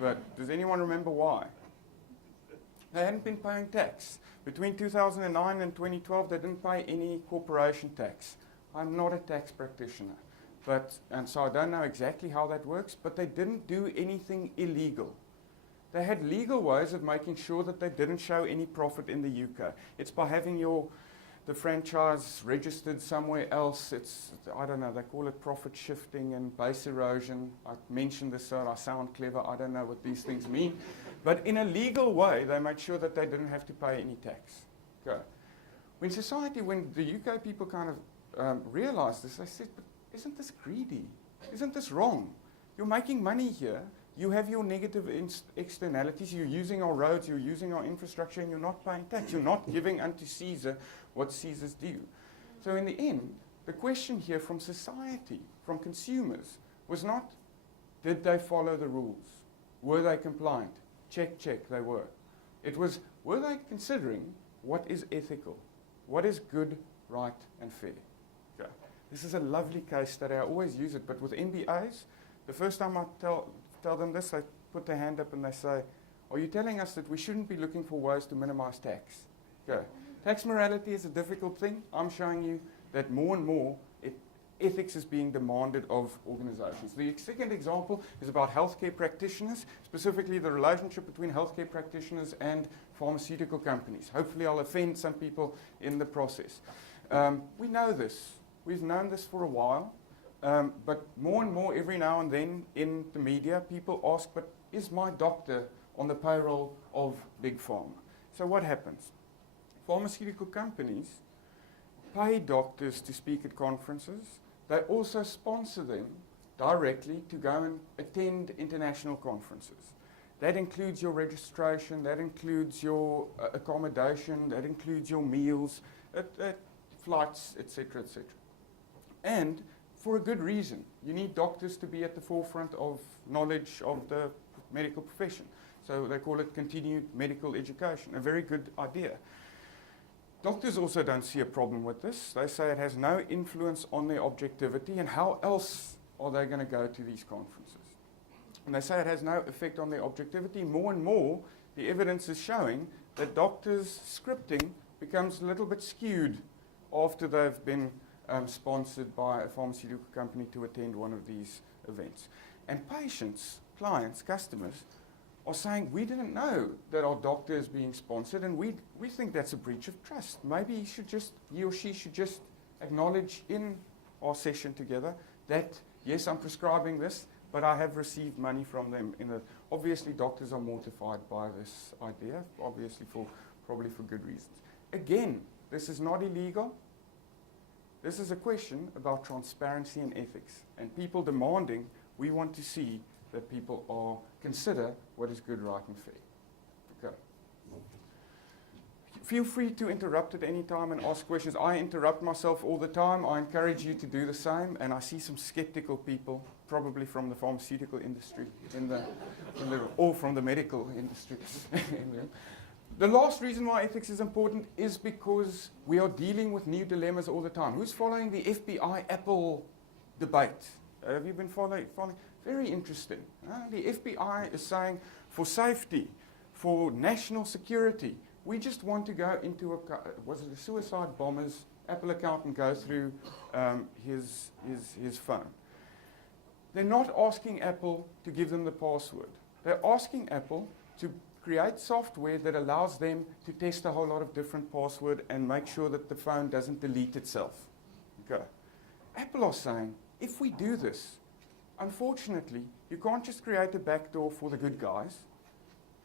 But does anyone remember why? They hadn't been paying tax. Between 2009 and 2012, they didn't pay any corporation tax. I'm not a tax practitioner, and so I don't know exactly how that works, but they didn't do anything illegal. They had legal ways of making sure that they didn't show any profit in the UK. It's by having the franchise registered somewhere else. I don't know, they call it profit shifting and base erosion. I mentioned this so I sound clever. I don't know what these things mean. But in a legal way, they made sure that they didn't have to pay any tax. Okay. When the UK people kind of realized this, they said, but isn't this greedy? Isn't this wrong? You're making money here. You have your negative externalities. You're using our roads, you're using our infrastructure, and you're not paying tax. You're not giving unto Caesar what Caesar's due. So in the end, the question here from society, from consumers, was not, did they follow the rules? Were they compliant? Check, check, they were. It was, were they considering what is ethical? What is good, right, and fair? Okay. This is a lovely case study. I always use it, but with MBAs, the first time I tell them this, they put their hand up and they say, are you telling us that we shouldn't be looking for ways to minimize tax? Okay. Tax morality is a difficult thing. I'm showing you that more and more ethics is being demanded of organizations. The second example is about healthcare practitioners, specifically the relationship between healthcare practitioners and pharmaceutical companies. Hopefully I'll offend some people in the process. We know this. We've known this for a while. But more and more every now and then in the media, people ask, but is my doctor on the payroll of Big Pharma? So what happens? Pharmaceutical companies pay doctors to speak at conferences. They also sponsor them directly to go and attend international conferences. That includes your registration, that includes your accommodation, that includes your meals, flights, etc., etc. And for a good reason. You need doctors to be at the forefront of knowledge of the medical profession. So they call it continued medical education, a very good idea. Doctors also don't see a problem with this. They say it has no influence on their objectivity, and how else are they going to go to these conferences? And they say it has no effect on their objectivity. More and more, the evidence is showing that doctors' scripting becomes a little bit skewed after they've been sponsored by a pharmaceutical company to attend one of these events. And patients, clients, customers are saying, we didn't know that our doctor is being sponsored, and we think that's a breach of trust. Maybe he or she should just acknowledge in our session together that, yes, I'm prescribing this, but I have received money from them. Obviously, doctors are mortified by this idea, obviously probably for good reasons. Again, this is not illegal. This is a question about transparency and ethics, and people demanding, we want to see that people consider what is good, right, and fair. Okay. Feel free to interrupt at any time and ask questions. I interrupt myself all the time. I encourage you to do the same, and I see some skeptical people, probably from the pharmaceutical industry, or from the medical industry. The last reason why ethics is important is because we are dealing with new dilemmas all the time. Who's following the FBI-Apple debate? Have you been following? Very interesting. The FBI is saying, for safety, for national security, we just want to go into a suicide bomber's Apple account and go through his phone. They're not asking Apple to give them the password. They're asking Apple to create software that allows them to test a whole lot of different passwords and make sure that the phone doesn't delete itself. Okay. Apple are saying, if we do this, unfortunately, you can't just create a backdoor for the good guys.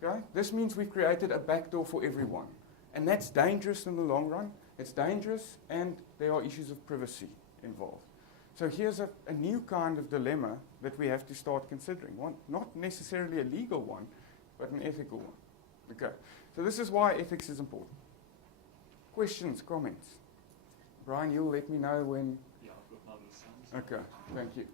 Okay? This means we've created a backdoor for everyone. And that's dangerous in the long run. It's dangerous, and there are issues of privacy involved. So here's a new kind of dilemma that we have to start considering. One, not necessarily a legal one, but an ethical one. Okay. So this is why ethics is important. Questions, comments? Brian, you'll let me know when... Yeah, I've got my list. Okay, thank you.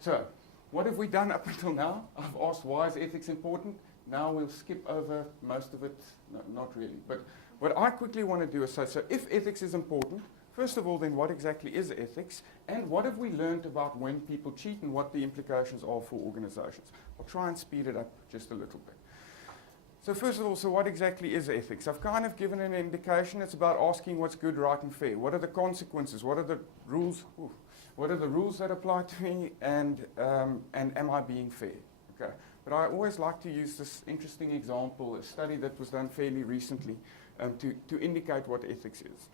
So, what have we done up until now? I've asked why is ethics important. Now we'll skip over most of it. No, not really. But what I quickly want to do is say, so if ethics is important, first of all, then what exactly is ethics? And what have we learned about when people cheat and what the implications are for organizations? I'll try and speed it up just a little bit. So first of all, so what exactly is ethics? I've kind of given an indication. It's about asking what's good, right, and fair. What are the consequences? What are the rules? What are the rules that apply to me? And am I being fair? Okay. But I always like to use this interesting example, a study that was done fairly recently, to indicate what ethics is.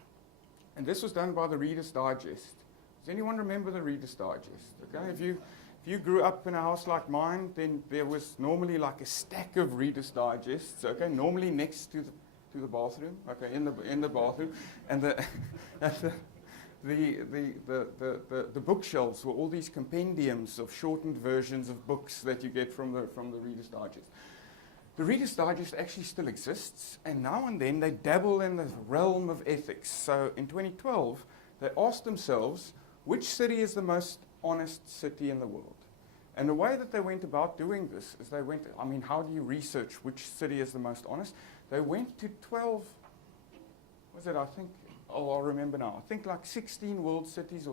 And this was done by the Reader's Digest. Does anyone remember the Reader's Digest? Okay. If you grew up in a house like mine, then there was normally like a stack of Reader's Digests, okay, normally next to the bathroom, okay, in the bathroom, and the bookshelves were all these compendiums of shortened versions of books that you get from the Reader's Digest. The Reader's Digest actually still exists, and now and then they dabble in the realm of ethics. So in 2012, they asked themselves, which city is the most honest city in the world? And the way that they went about doing this is how do you research which city is the most honest? They went to 12, I'll remember now, I think like 16 world cities,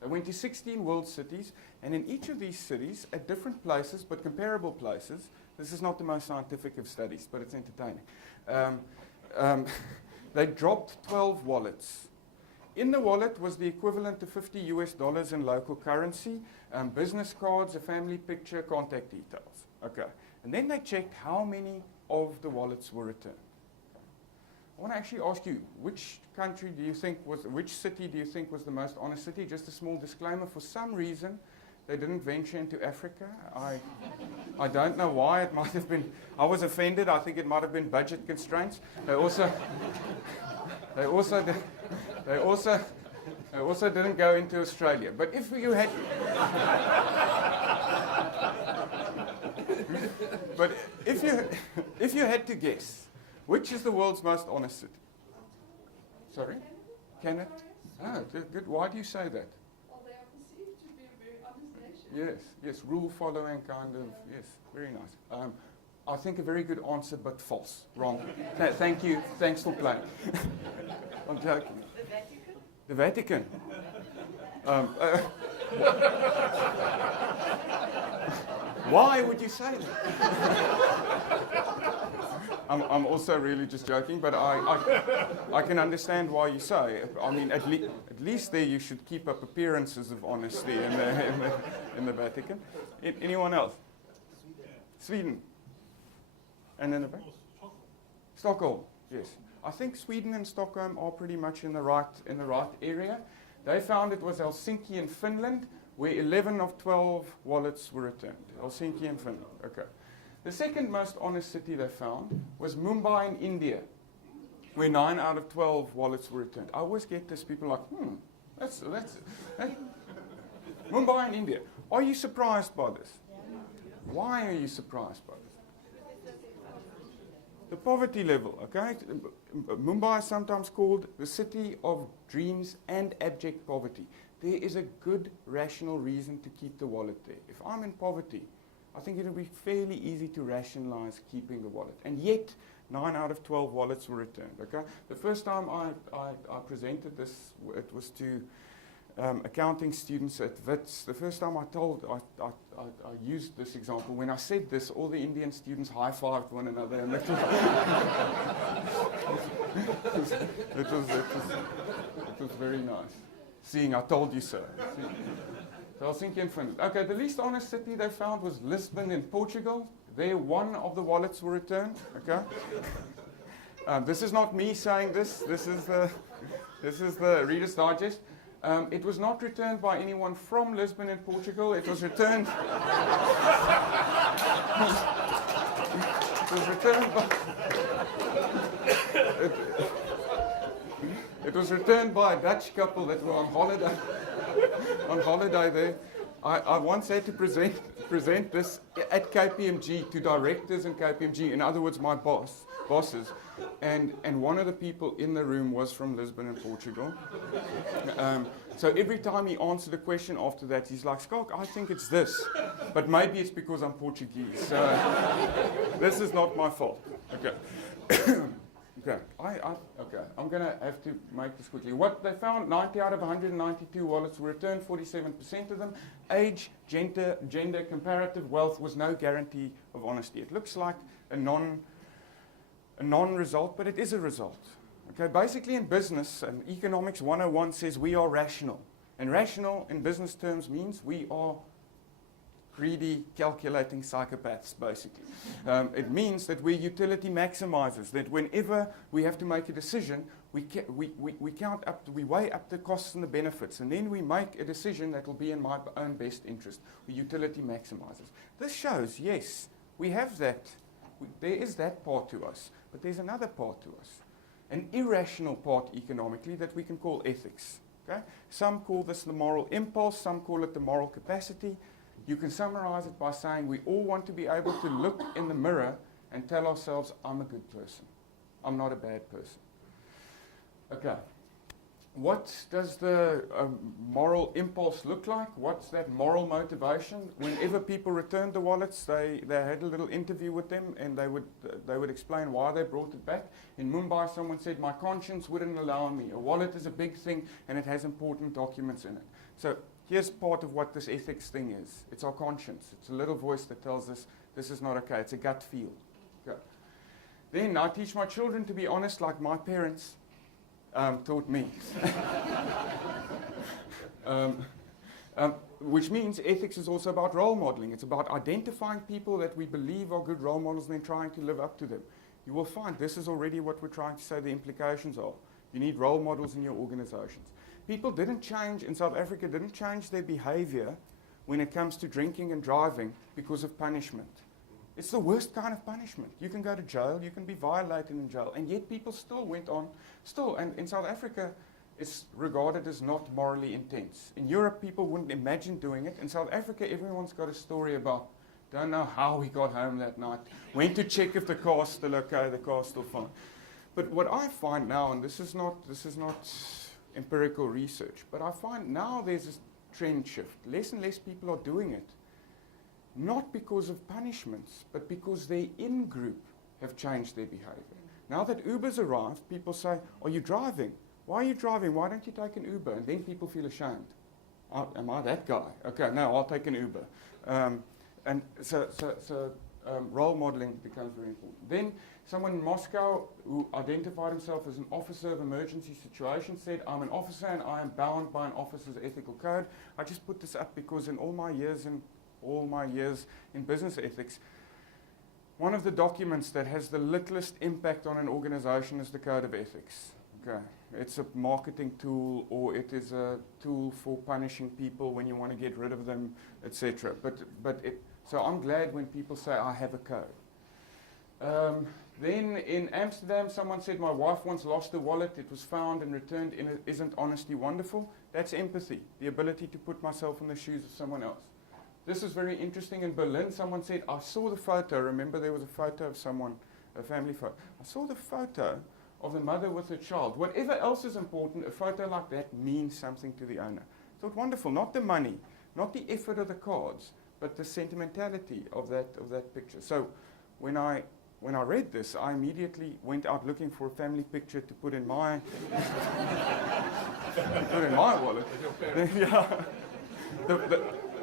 they went to 16 world cities, and in each of these cities, at different places, but comparable places, this is not the most scientific of studies, but it's entertaining. They dropped 12 wallets. In the wallet was the equivalent to $50 in local currency, business cards, a family picture, contact details. Okay. And then they checked how many of the wallets were returned. I want to actually ask you, which city do you think was the most honest city? Just a small disclaimer, for some reason, they didn't venture into Africa. I don't know why. It might have been, I was offended. I think it might have been budget constraints. They also I also didn't go into Australia. But if you had... But if you had to guess, which is the world's most honest city? Sorry? Canada? Oh, good. Why do you say that? Well, they are perceived to be a very honest nation. Yes, rule-following kind of, yes, very nice. I think a very good answer, but false. Wrong. Thank you. Thanks for playing. I'm joking. The Vatican? The Vatican? Why would you say that? I'm also really just joking, but I can understand why you say. I mean, at least there you should keep up appearances of honesty in the Vatican. Anyone else? Sweden. And then Stockholm. Yes. I think Sweden and Stockholm are pretty much in the right area. They found it was Helsinki in Finland, where 11 of 12 wallets were returned. Helsinki in Finland. Okay. The second most honest city they found was Mumbai in India, where 9 out of 12 wallets were returned. I always get this, people like, that's Mumbai in India. Are you surprised by this? Why are you surprised by this? The poverty level, okay? Mumbai is sometimes called the city of dreams and abject poverty. There is a good rational reason to keep the wallet there. If I'm in poverty, I think it will be fairly easy to rationalize keeping the wallet. And yet, 9 out of 12 wallets were returned, okay? The first time I presented this, it was to accounting students at WITS. The first time I used this example, when I said this, all the Indian students high-fived one another. And it was very nice. Seeing, I told you so. So Helsinki in Finland. Okay, the least honest city they found was Lisbon in Portugal. There, 1 of the wallets were returned. Okay. This is not me saying this. This is the Reader's Digest. It was not returned by anyone from Lisbon in Portugal. It was returned. It was returned by a Dutch couple that were on holiday there. I once had to present this at KPMG to directors in KPMG. In other words, my bosses. And one of the people in the room was from Lisbon in Portugal. So every time he answered a question after that, he's like, Schalk, I think it's this. But maybe it's because I'm Portuguese. So this is not my fault. Okay. Okay. Okay. I'm going to have to make this quickly. What they found, 90 out of 192 wallets were returned, 47% of them. Age, gender, comparative wealth was no guarantee of honesty. It looks like a non-result, but it is a result. Okay, basically in business, and Economics 101 says we are rational. And rational in business terms means we are greedy, calculating psychopaths, basically. It means that we're utility maximizers, that whenever we have to make a decision, we weigh up the costs and the benefits, and then we make a decision that will be in my own best interest. We're utility maximizers. This shows, yes, we have that. There is that part to us, but there's another part to us. An irrational part economically that we can call ethics. Okay? Some call this the moral impulse, some call it the moral capacity. You can summarize it by saying we all want to be able to look in the mirror and tell ourselves, I'm a good person. I'm not a bad person. Okay. What does the moral impulse look like? What's that moral motivation? Whenever people returned the wallets, they had a little interview with them, and they would explain why they brought it back. In Mumbai, someone said, my conscience wouldn't allow me. A wallet is a big thing, and it has important documents in it. So here's part of what this ethics thing is. It's our conscience. It's a little voice that tells us this is not okay. It's a gut feel. Okay. Then I teach my children to be honest like my parents taught me. Which means ethics is also about role modeling. It's about identifying people that we believe are good role models and then trying to live up to them. You will find this is already what we're trying to say the implications are. You need role models in your organizations. People didn't change, in South Africa, didn't change their behavior when it comes to drinking and driving because of punishment. It's the worst kind of punishment. You can go to jail, you can be violated in jail, and yet people still went on, and in South Africa, is regarded as not morally intense. In Europe, people wouldn't imagine doing it. In South Africa, everyone's got a story about, don't know how he got home that night, went to check if the car's still okay, the car's still fine. But what I find now, and this is not empirical research, but I find now there's this trend shift. Less and less people are doing it, not because of punishments, but because their in-group have changed their behavior. Now that Uber's arrived, people say, are you driving? Why are you driving? Why don't you take an Uber? And then people feel ashamed. Oh, am I that guy? Okay, no, I'll take an Uber. And so role modeling becomes very important. Then someone in Moscow who identified himself as an officer of emergency situations said, I'm an officer and I am bound by an officer's ethical code. I just put this up because in all my years in business ethics, one of the documents that has the littlest impact on an organization is the Code of Ethics. Okay. It's a marketing tool, or it is a tool for punishing people when you want to get rid of them, etc. So I'm glad when people say, I have a code. Then in Amsterdam, someone said, my wife once lost a wallet, it was found and returned. Isn't honesty wonderful? That's empathy, the ability to put myself in the shoes of someone else. This is very interesting. In Berlin, someone said, I saw the photo. Remember, there was a photo of someone, a family photo. I saw the photo of the mother with her child. Whatever else is important, a photo like that means something to the owner. I thought, wonderful, not the money, not the effort of the cards, but the sentimentality of that picture. So when I read this, I immediately went out looking for a family picture to put in my wallet. Yeah.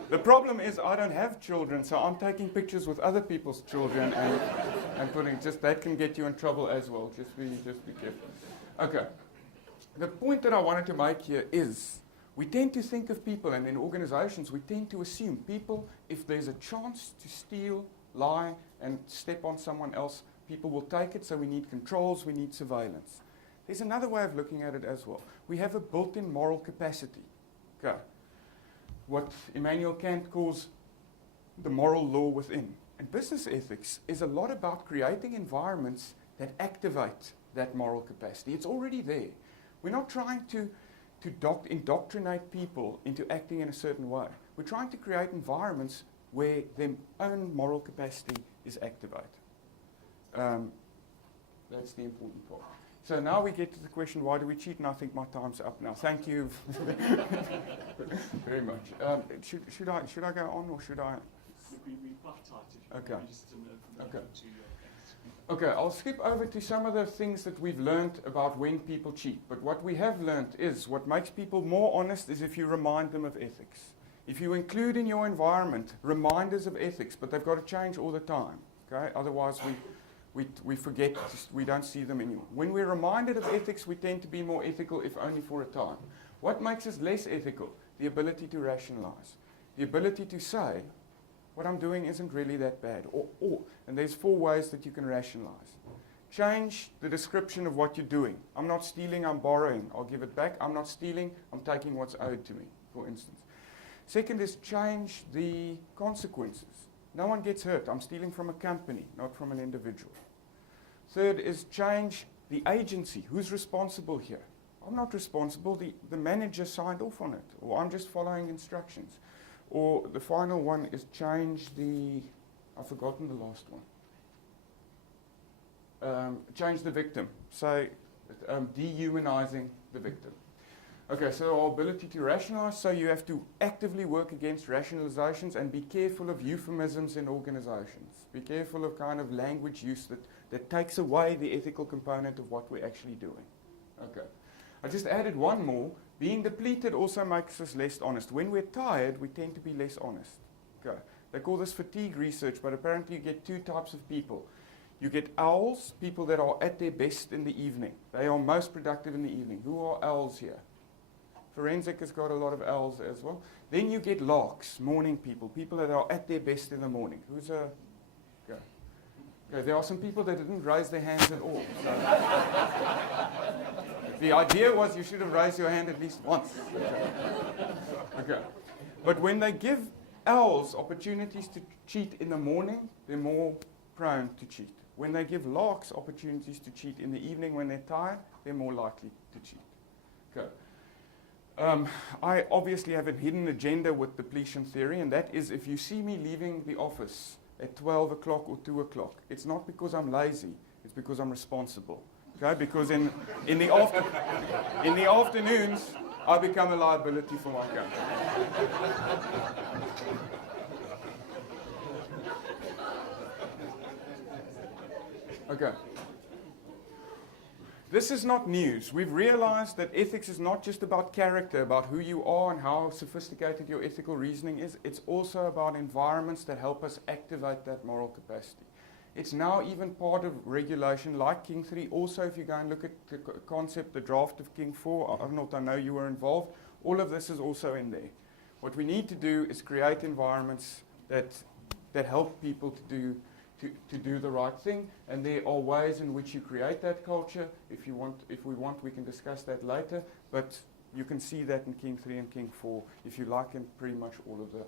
The problem is I don't have children, so I'm taking pictures with other people's children and putting, just that can get you in trouble as well. Just be careful. Okay. The point that I wanted to make here is we tend to think of people, and in organizations we tend to assume people, if there's a chance to steal, lie, and step on someone else, people will take it, so we need controls, we need surveillance. There's another way of looking at it as well. We have a built-in moral capacity. Okay. What Immanuel Kant calls the moral law within. And business ethics is a lot about creating environments that activate that moral capacity. It's already there. We're not trying to indoctrinate people into acting in a certain way. We're trying to create environments where their own moral capacity is activated. That's the important part. So now we get to the question, why do we cheat? And I think my time's up now. Thank you very much. Should I go on, or should I? We butt-tighted. Okay. Okay. Okay, I'll skip over to some of the things that we've learned about when people cheat. But what we have learned is what makes people more honest is if you remind them of ethics. If you include in your environment reminders of ethics, but they've got to change all the time. Okay? Otherwise, we forget, we don't see them anymore. When we're reminded of ethics, we tend to be more ethical, if only for a time. What makes us less ethical? The ability to rationalize. The ability to say, what I'm doing isn't really that bad. And there's 4 ways that you can rationalize. Change the description of what you're doing. I'm not stealing, I'm borrowing. I'll give it back. I'm not stealing, I'm taking what's owed to me, for instance. Second is change the consequences. No one gets hurt. I'm stealing from a company, not from an individual. Third is change the agency. Who's responsible here? I'm not responsible. The manager signed off on it, or I'm just following instructions. Or the final one is change the, I've forgotten the last one. Change the victim. So dehumanizing the victim. Okay, so our ability to rationalize, so you have to actively work against rationalizations and be careful of euphemisms in organizations. Be careful of kind of language use that takes away the ethical component of what we're actually doing. Okay. I just added one more. Being depleted also makes us less honest. When we're tired, we tend to be less honest. Okay. They call this fatigue research, but apparently you get 2 types of people. You get owls, people that are at their best in the evening. They are most productive in the evening. Who are owls here? Forensic has got a lot of owls as well. Then you get larks, morning people, people that are at their best in the morning. Who's a... Okay. Okay, there are some people that didn't raise their hands at all. So the idea was you should have raised your hand at least once. Okay. But when they give owls opportunities to cheat in the morning, they're more prone to cheat. When they give larks opportunities to cheat in the evening when they're tired, they're more likely to cheat. Okay. I obviously have a hidden agenda with depletion theory, and that is if you see me leaving the office at 12 o'clock or 2 o'clock, it's not because I'm lazy, it's because I'm responsible. Okay? Because in the afternoons, I become a liability for my company. Okay. This is not news. We've realized that ethics is not just about character, about who you are and how sophisticated your ethical reasoning is. It's also about environments that help us activate that moral capacity. It's now even part of regulation like King 3. Also, if you go and look at the concept, the draft of King 4, Arnold, I know you were involved, all of this is also in there. What we need to do is create environments that help people to do the right thing, and there are ways in which you create that culture. If we want, we can discuss that later, but you can see that in King 3 and King 4, if you like, in pretty much all of the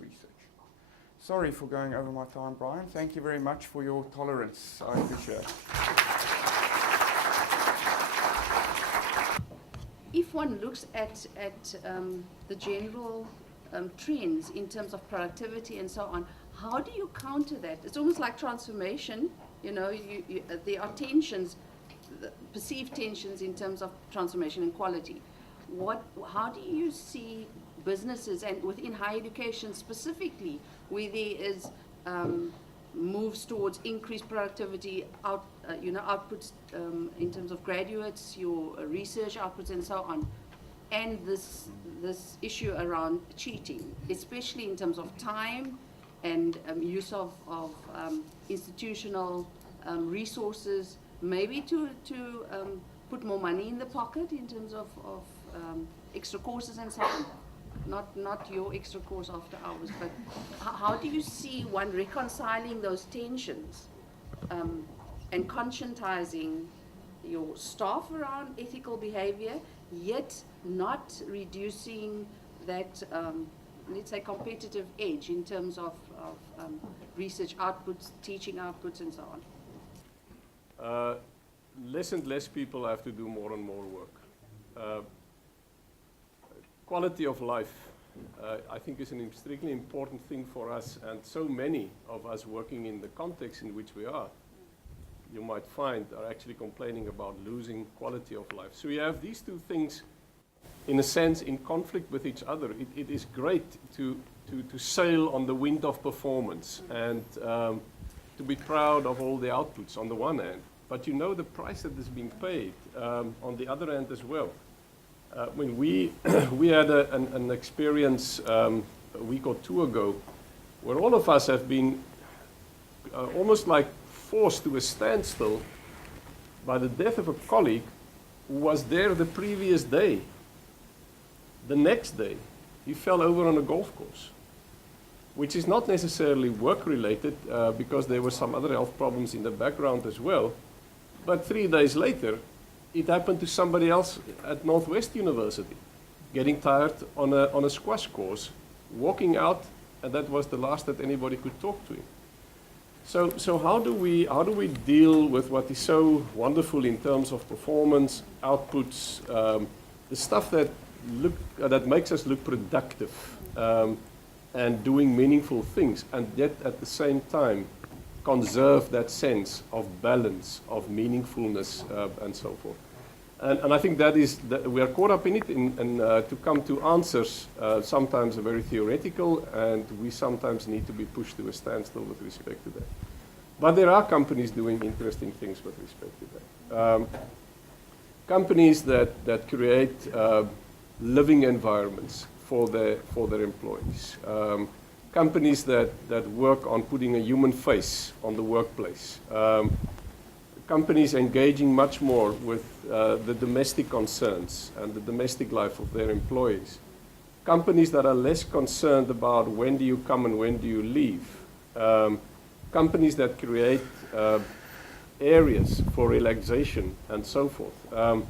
research. Sorry for going over my time, Brian. Thank you very much for your tolerance. I appreciate it. If one looks at the general trends in terms of productivity and so on, how do you counter that? It's almost like transformation. You know, there are tensions, perceived tensions in terms of transformation and quality. How do you see businesses, and within higher education specifically, where there is moves towards increased productivity, outputs in terms of graduates, your research outputs, and so on, and this issue around cheating, especially in terms of time and use of institutional resources, maybe to put more money in the pocket in terms of extra courses and so on. Not your extra course after hours, but how do you see one reconciling those tensions and conscientizing your staff around ethical behavior, yet not reducing that, let's say, competitive edge in terms of research outputs, teaching outputs, and so on? Less and less people have to do more and more work. Quality of life, I think, is an extremely important thing for us, and so many of us working in the context in which we are, you might find, are actually complaining about losing quality of life. So we have these two things, in a sense, in conflict with each other. It is great to sail on the wind of performance and to be proud of all the outputs on the one hand, but you know the price that is being paid on the other end as well. When we had an experience a week or two ago where all of us have been almost like forced to a standstill by the death of a colleague who was there the previous day. The next day, he fell over on a golf course, which is not necessarily work-related because there were some other health problems in the background as well. But 3 days later, it happened to somebody else at Northwest University, getting tired on a squash course, walking out, and that was the last that anybody could talk to him. So how do we deal with what is so wonderful in terms of performance, outputs, the stuff that makes us look productive and doing meaningful things, and yet at the same time conserve that sense of balance, of meaningfulness, and so forth. And I think we are caught up in it, and to come to answers sometimes are very theoretical, and we sometimes need to be pushed to a standstill with respect to that. But there are companies doing interesting things with respect to that. Companies that create living environments for their employees. Companies that work on putting a human face on the workplace. Companies engaging much more with the domestic concerns and the domestic life of their employees. Companies that are less concerned about when do you come and when do you leave. Companies that create areas for relaxation and so forth.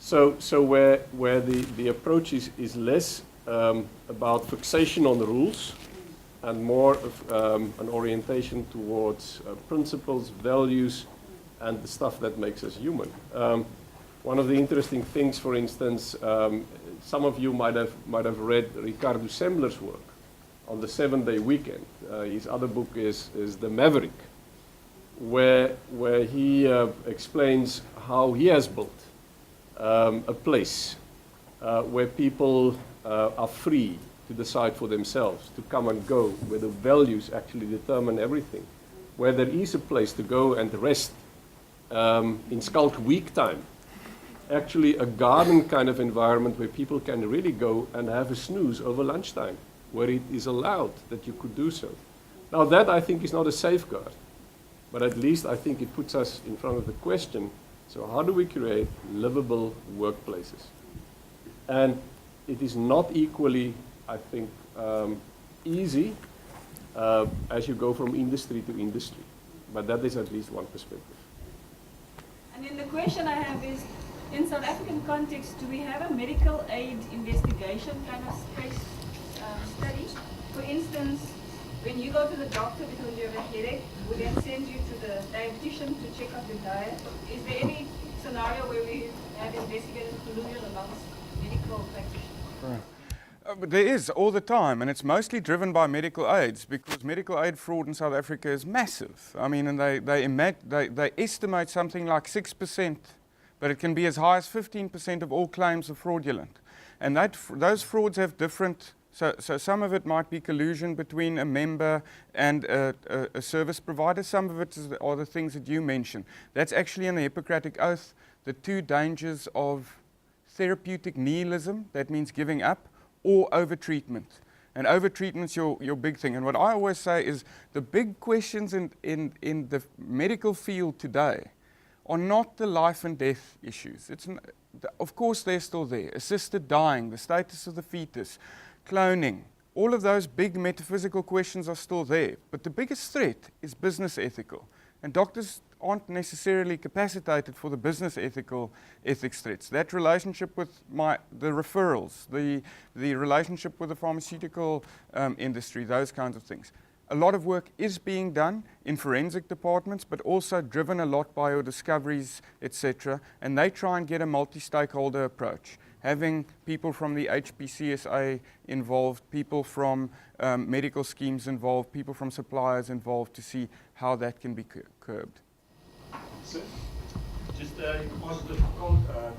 So where the approach is less about fixation on the rules and more of an orientation towards principles, values, and the stuff that makes us human. One of the interesting things, for instance, some of you might have read Ricardo Semler's work on the 7-day weekend. His other book is The Maverick, where he explains how he has built a place where people are free to decide for themselves, to come and go, where the values actually determine everything, where there is a place to go and rest in Schalk week time. Actually a garden kind of environment where people can really go and have a snooze over lunchtime, where it is allowed that you could do so. Now that I think is not a safeguard, but at least I think it puts us in front of the question, so how do we create livable workplaces? And it is not equally, I think, easy as you go from industry to industry, but that is at least one perspective. And then the question I have is, in South African context, do we have a medical aid investigation kind of space study? For instance, when you go to the doctor because you have a headache, we then send you to the dietitian to check out your diet. Is there any scenario where we have investigated collusion amongst medical practitioners? But there is all the time, and it's mostly driven by medical aids, because medical aid fraud in South Africa is massive. I mean, and they estimate something like 6%, but it can be as high as 15% of all claims are fraudulent. And those frauds have different, so some of it might be collusion between a member and a service provider. Some of it are the things that you mentioned. That's actually in the Hippocratic Oath, the 2 dangers of therapeutic nihilism, that means giving up, or overtreatment. And overtreatment's your big thing. And what I always say is the big questions in the medical field today are not the life and death issues. Of course they're still there. Assisted dying, the status of the fetus, cloning, all of those big metaphysical questions are still there. But the biggest threat is business ethical. And doctors aren't necessarily capacitated for the business ethics threats. That relationship with the referrals, the relationship with the pharmaceutical industry, those kinds of things. A lot of work is being done in forensic departments, but also driven a lot by your discoveries, etc. And they try and get a multi-stakeholder approach, having people from the HPCSA involved, people from medical schemes involved, people from suppliers involved to see how that can be curbed. Sir? Just a positive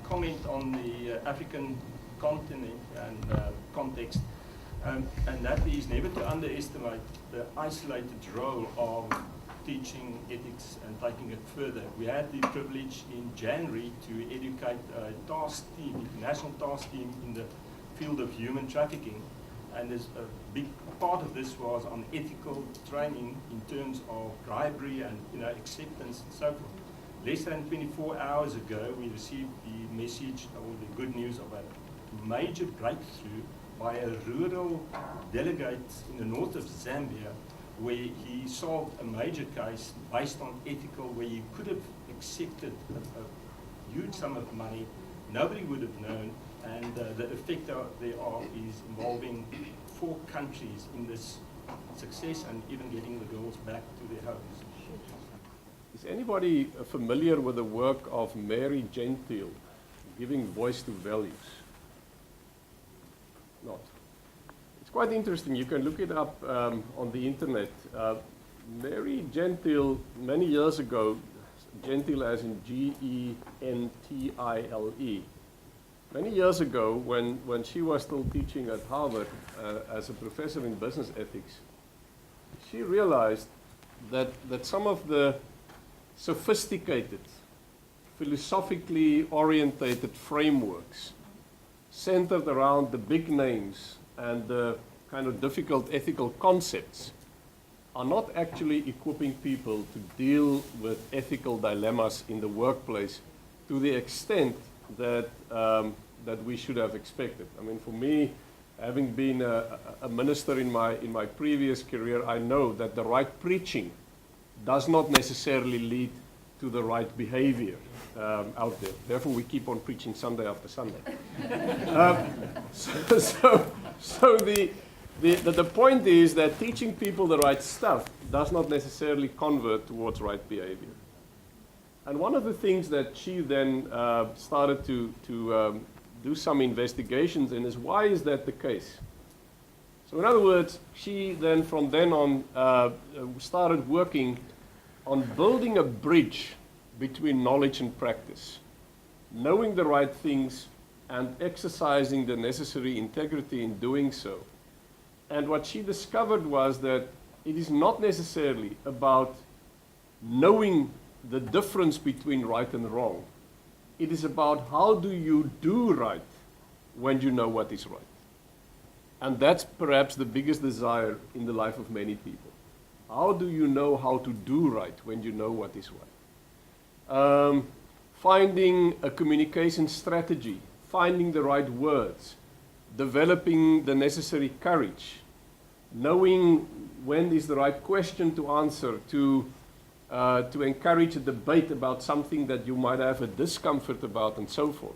comment on the African continent and context. And that is never to underestimate the isolated role of teaching ethics and taking it further. We had the privilege in January to educate a task team, international task team in the field of human trafficking. And there's a big part of this was on ethical training in terms of bribery and acceptance and so forth. Less than 24 hours ago, we received the message or the good news of a major breakthrough by a rural delegate in the north of Zambia, where he solved a major case based on ethical, where you could have accepted a huge sum of money, nobody would have known, and the effect there is involving 4 countries in this success and even getting the girls back to their homes. Is anybody familiar with the work of Mary Gentile, Giving Voice to Values? Not. It's quite interesting. You can look it up on the internet. Mary Gentile, many years ago, Gentile as in Gentile, many years ago when she was still teaching at Harvard as a professor in business ethics, she realized that some of the sophisticated, philosophically orientated frameworks centered around the big names and the kind of difficult ethical concepts are not actually equipping people to deal with ethical dilemmas in the workplace to the extent that that we should have expected. I mean, for me, having been a minister in my previous career, I know that the right preaching does not necessarily lead to the right behavior out there. Therefore, we keep on preaching Sunday after Sunday. So the point is that teaching people the right stuff does not necessarily convert towards right behavior. And one of the things that she then started to do some investigations in is, why is that the case? So in other words, she then from then on started working on building a bridge between knowledge and practice, knowing the right things and exercising the necessary integrity in doing so. And what she discovered was that it is not necessarily about knowing the difference between right and wrong. It is about how do you do right when you know what is right. And that's perhaps the biggest desire in the life of many people. How do you know how to do right when you know what is right? Finding a communication strategy, finding the right words, developing the necessary courage, knowing when is the right question to answer, to encourage a debate about something that you might have a discomfort about, and so forth.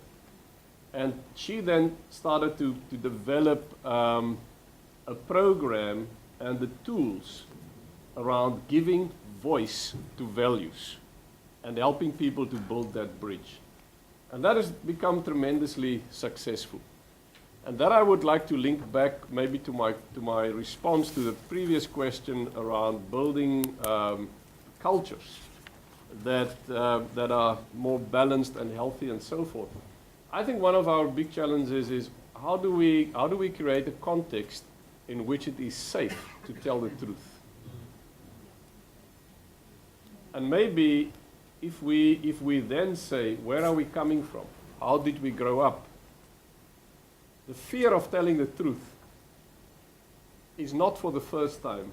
And she then started to develop a program and the tools around giving voice to values and helping people to build that bridge. And that has become tremendously successful. And that I would like to link back maybe to my response to the previous question around building cultures that are more balanced and healthy and so forth. I think one of our big challenges is how do we create a context in which it is safe to tell the truth? And maybe if we then say, where are we coming from? How did we grow up? The fear of telling the truth is not for the first time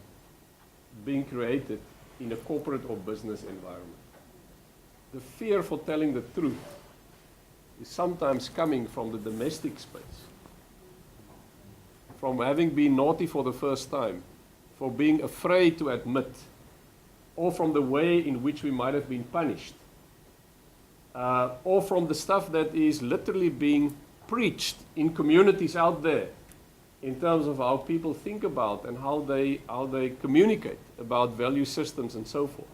being created in a corporate or business environment. The fear for telling the truth is sometimes coming from the domestic space, from having been naughty for the first time, for being afraid to admit, or from the way in which we might have been punished, or from the stuff that is literally being preached in communities out there in terms of how people think about and how they communicate about value systems and so forth.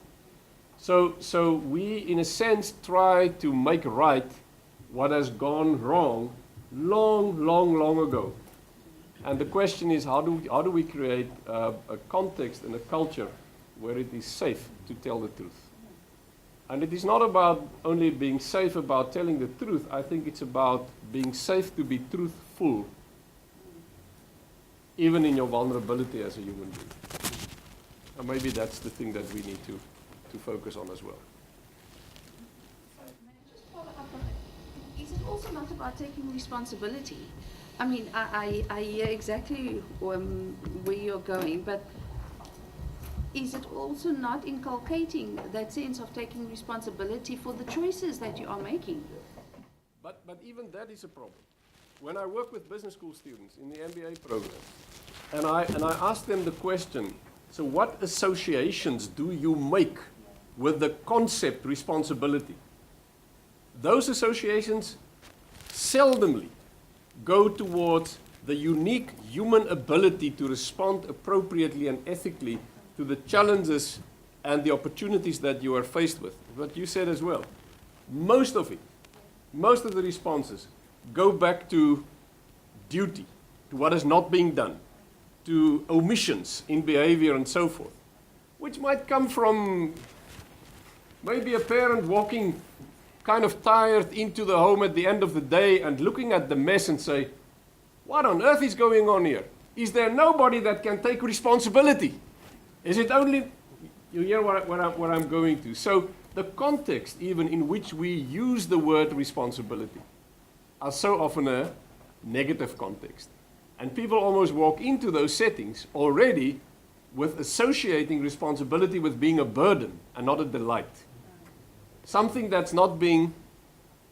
So we, in a sense, try to make right what has gone wrong long ago. And the question is, how do we create a context and a culture where it is safe to tell the truth? And it is not about only being safe about telling the truth. I think it's about being safe to be truthful, even in your vulnerability as a human being. And maybe that's the thing that we need to focus on as well. May I just follow up on it? Is it also not about taking responsibility? I mean, I hear exactly where you're going, but is it also not inculcating that sense of taking responsibility for the choices that you are making? But even that is a problem. When I work with business school students in the MBA program, and I ask them the question, so what associations do you make with the concept responsibility? Those associations seldomly go towards the unique human ability to respond appropriately and ethically to the challenges and the opportunities that you are faced with. What you said as well. Most of the responses go back to duty, to what is not being done, to omissions in behavior and so forth, which might come from maybe a parent walking kind of tired into the home at the end of the day and looking at the mess and say, what on earth is going on here? Is there nobody that can take responsibility? Is it only, you hear where I'm going to. So the context even in which we use the word responsibility are so often a negative context. And people almost walk into those settings already with associating responsibility with being a burden and not a delight. Something that's not being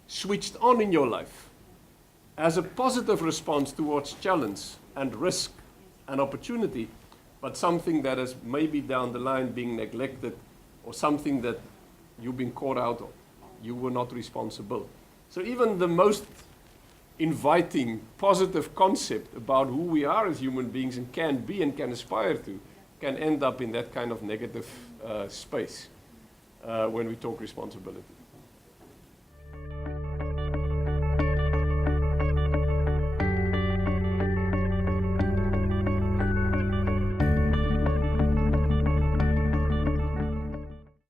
switched on in your life as a positive response towards challenge and risk and opportunity, but something that is maybe down the line being neglected or something that you've been caught out of. You were not responsible. So even the most inviting, positive concept about who we are as human beings and can be and can aspire to can end up in that kind of negative space when we talk responsibility.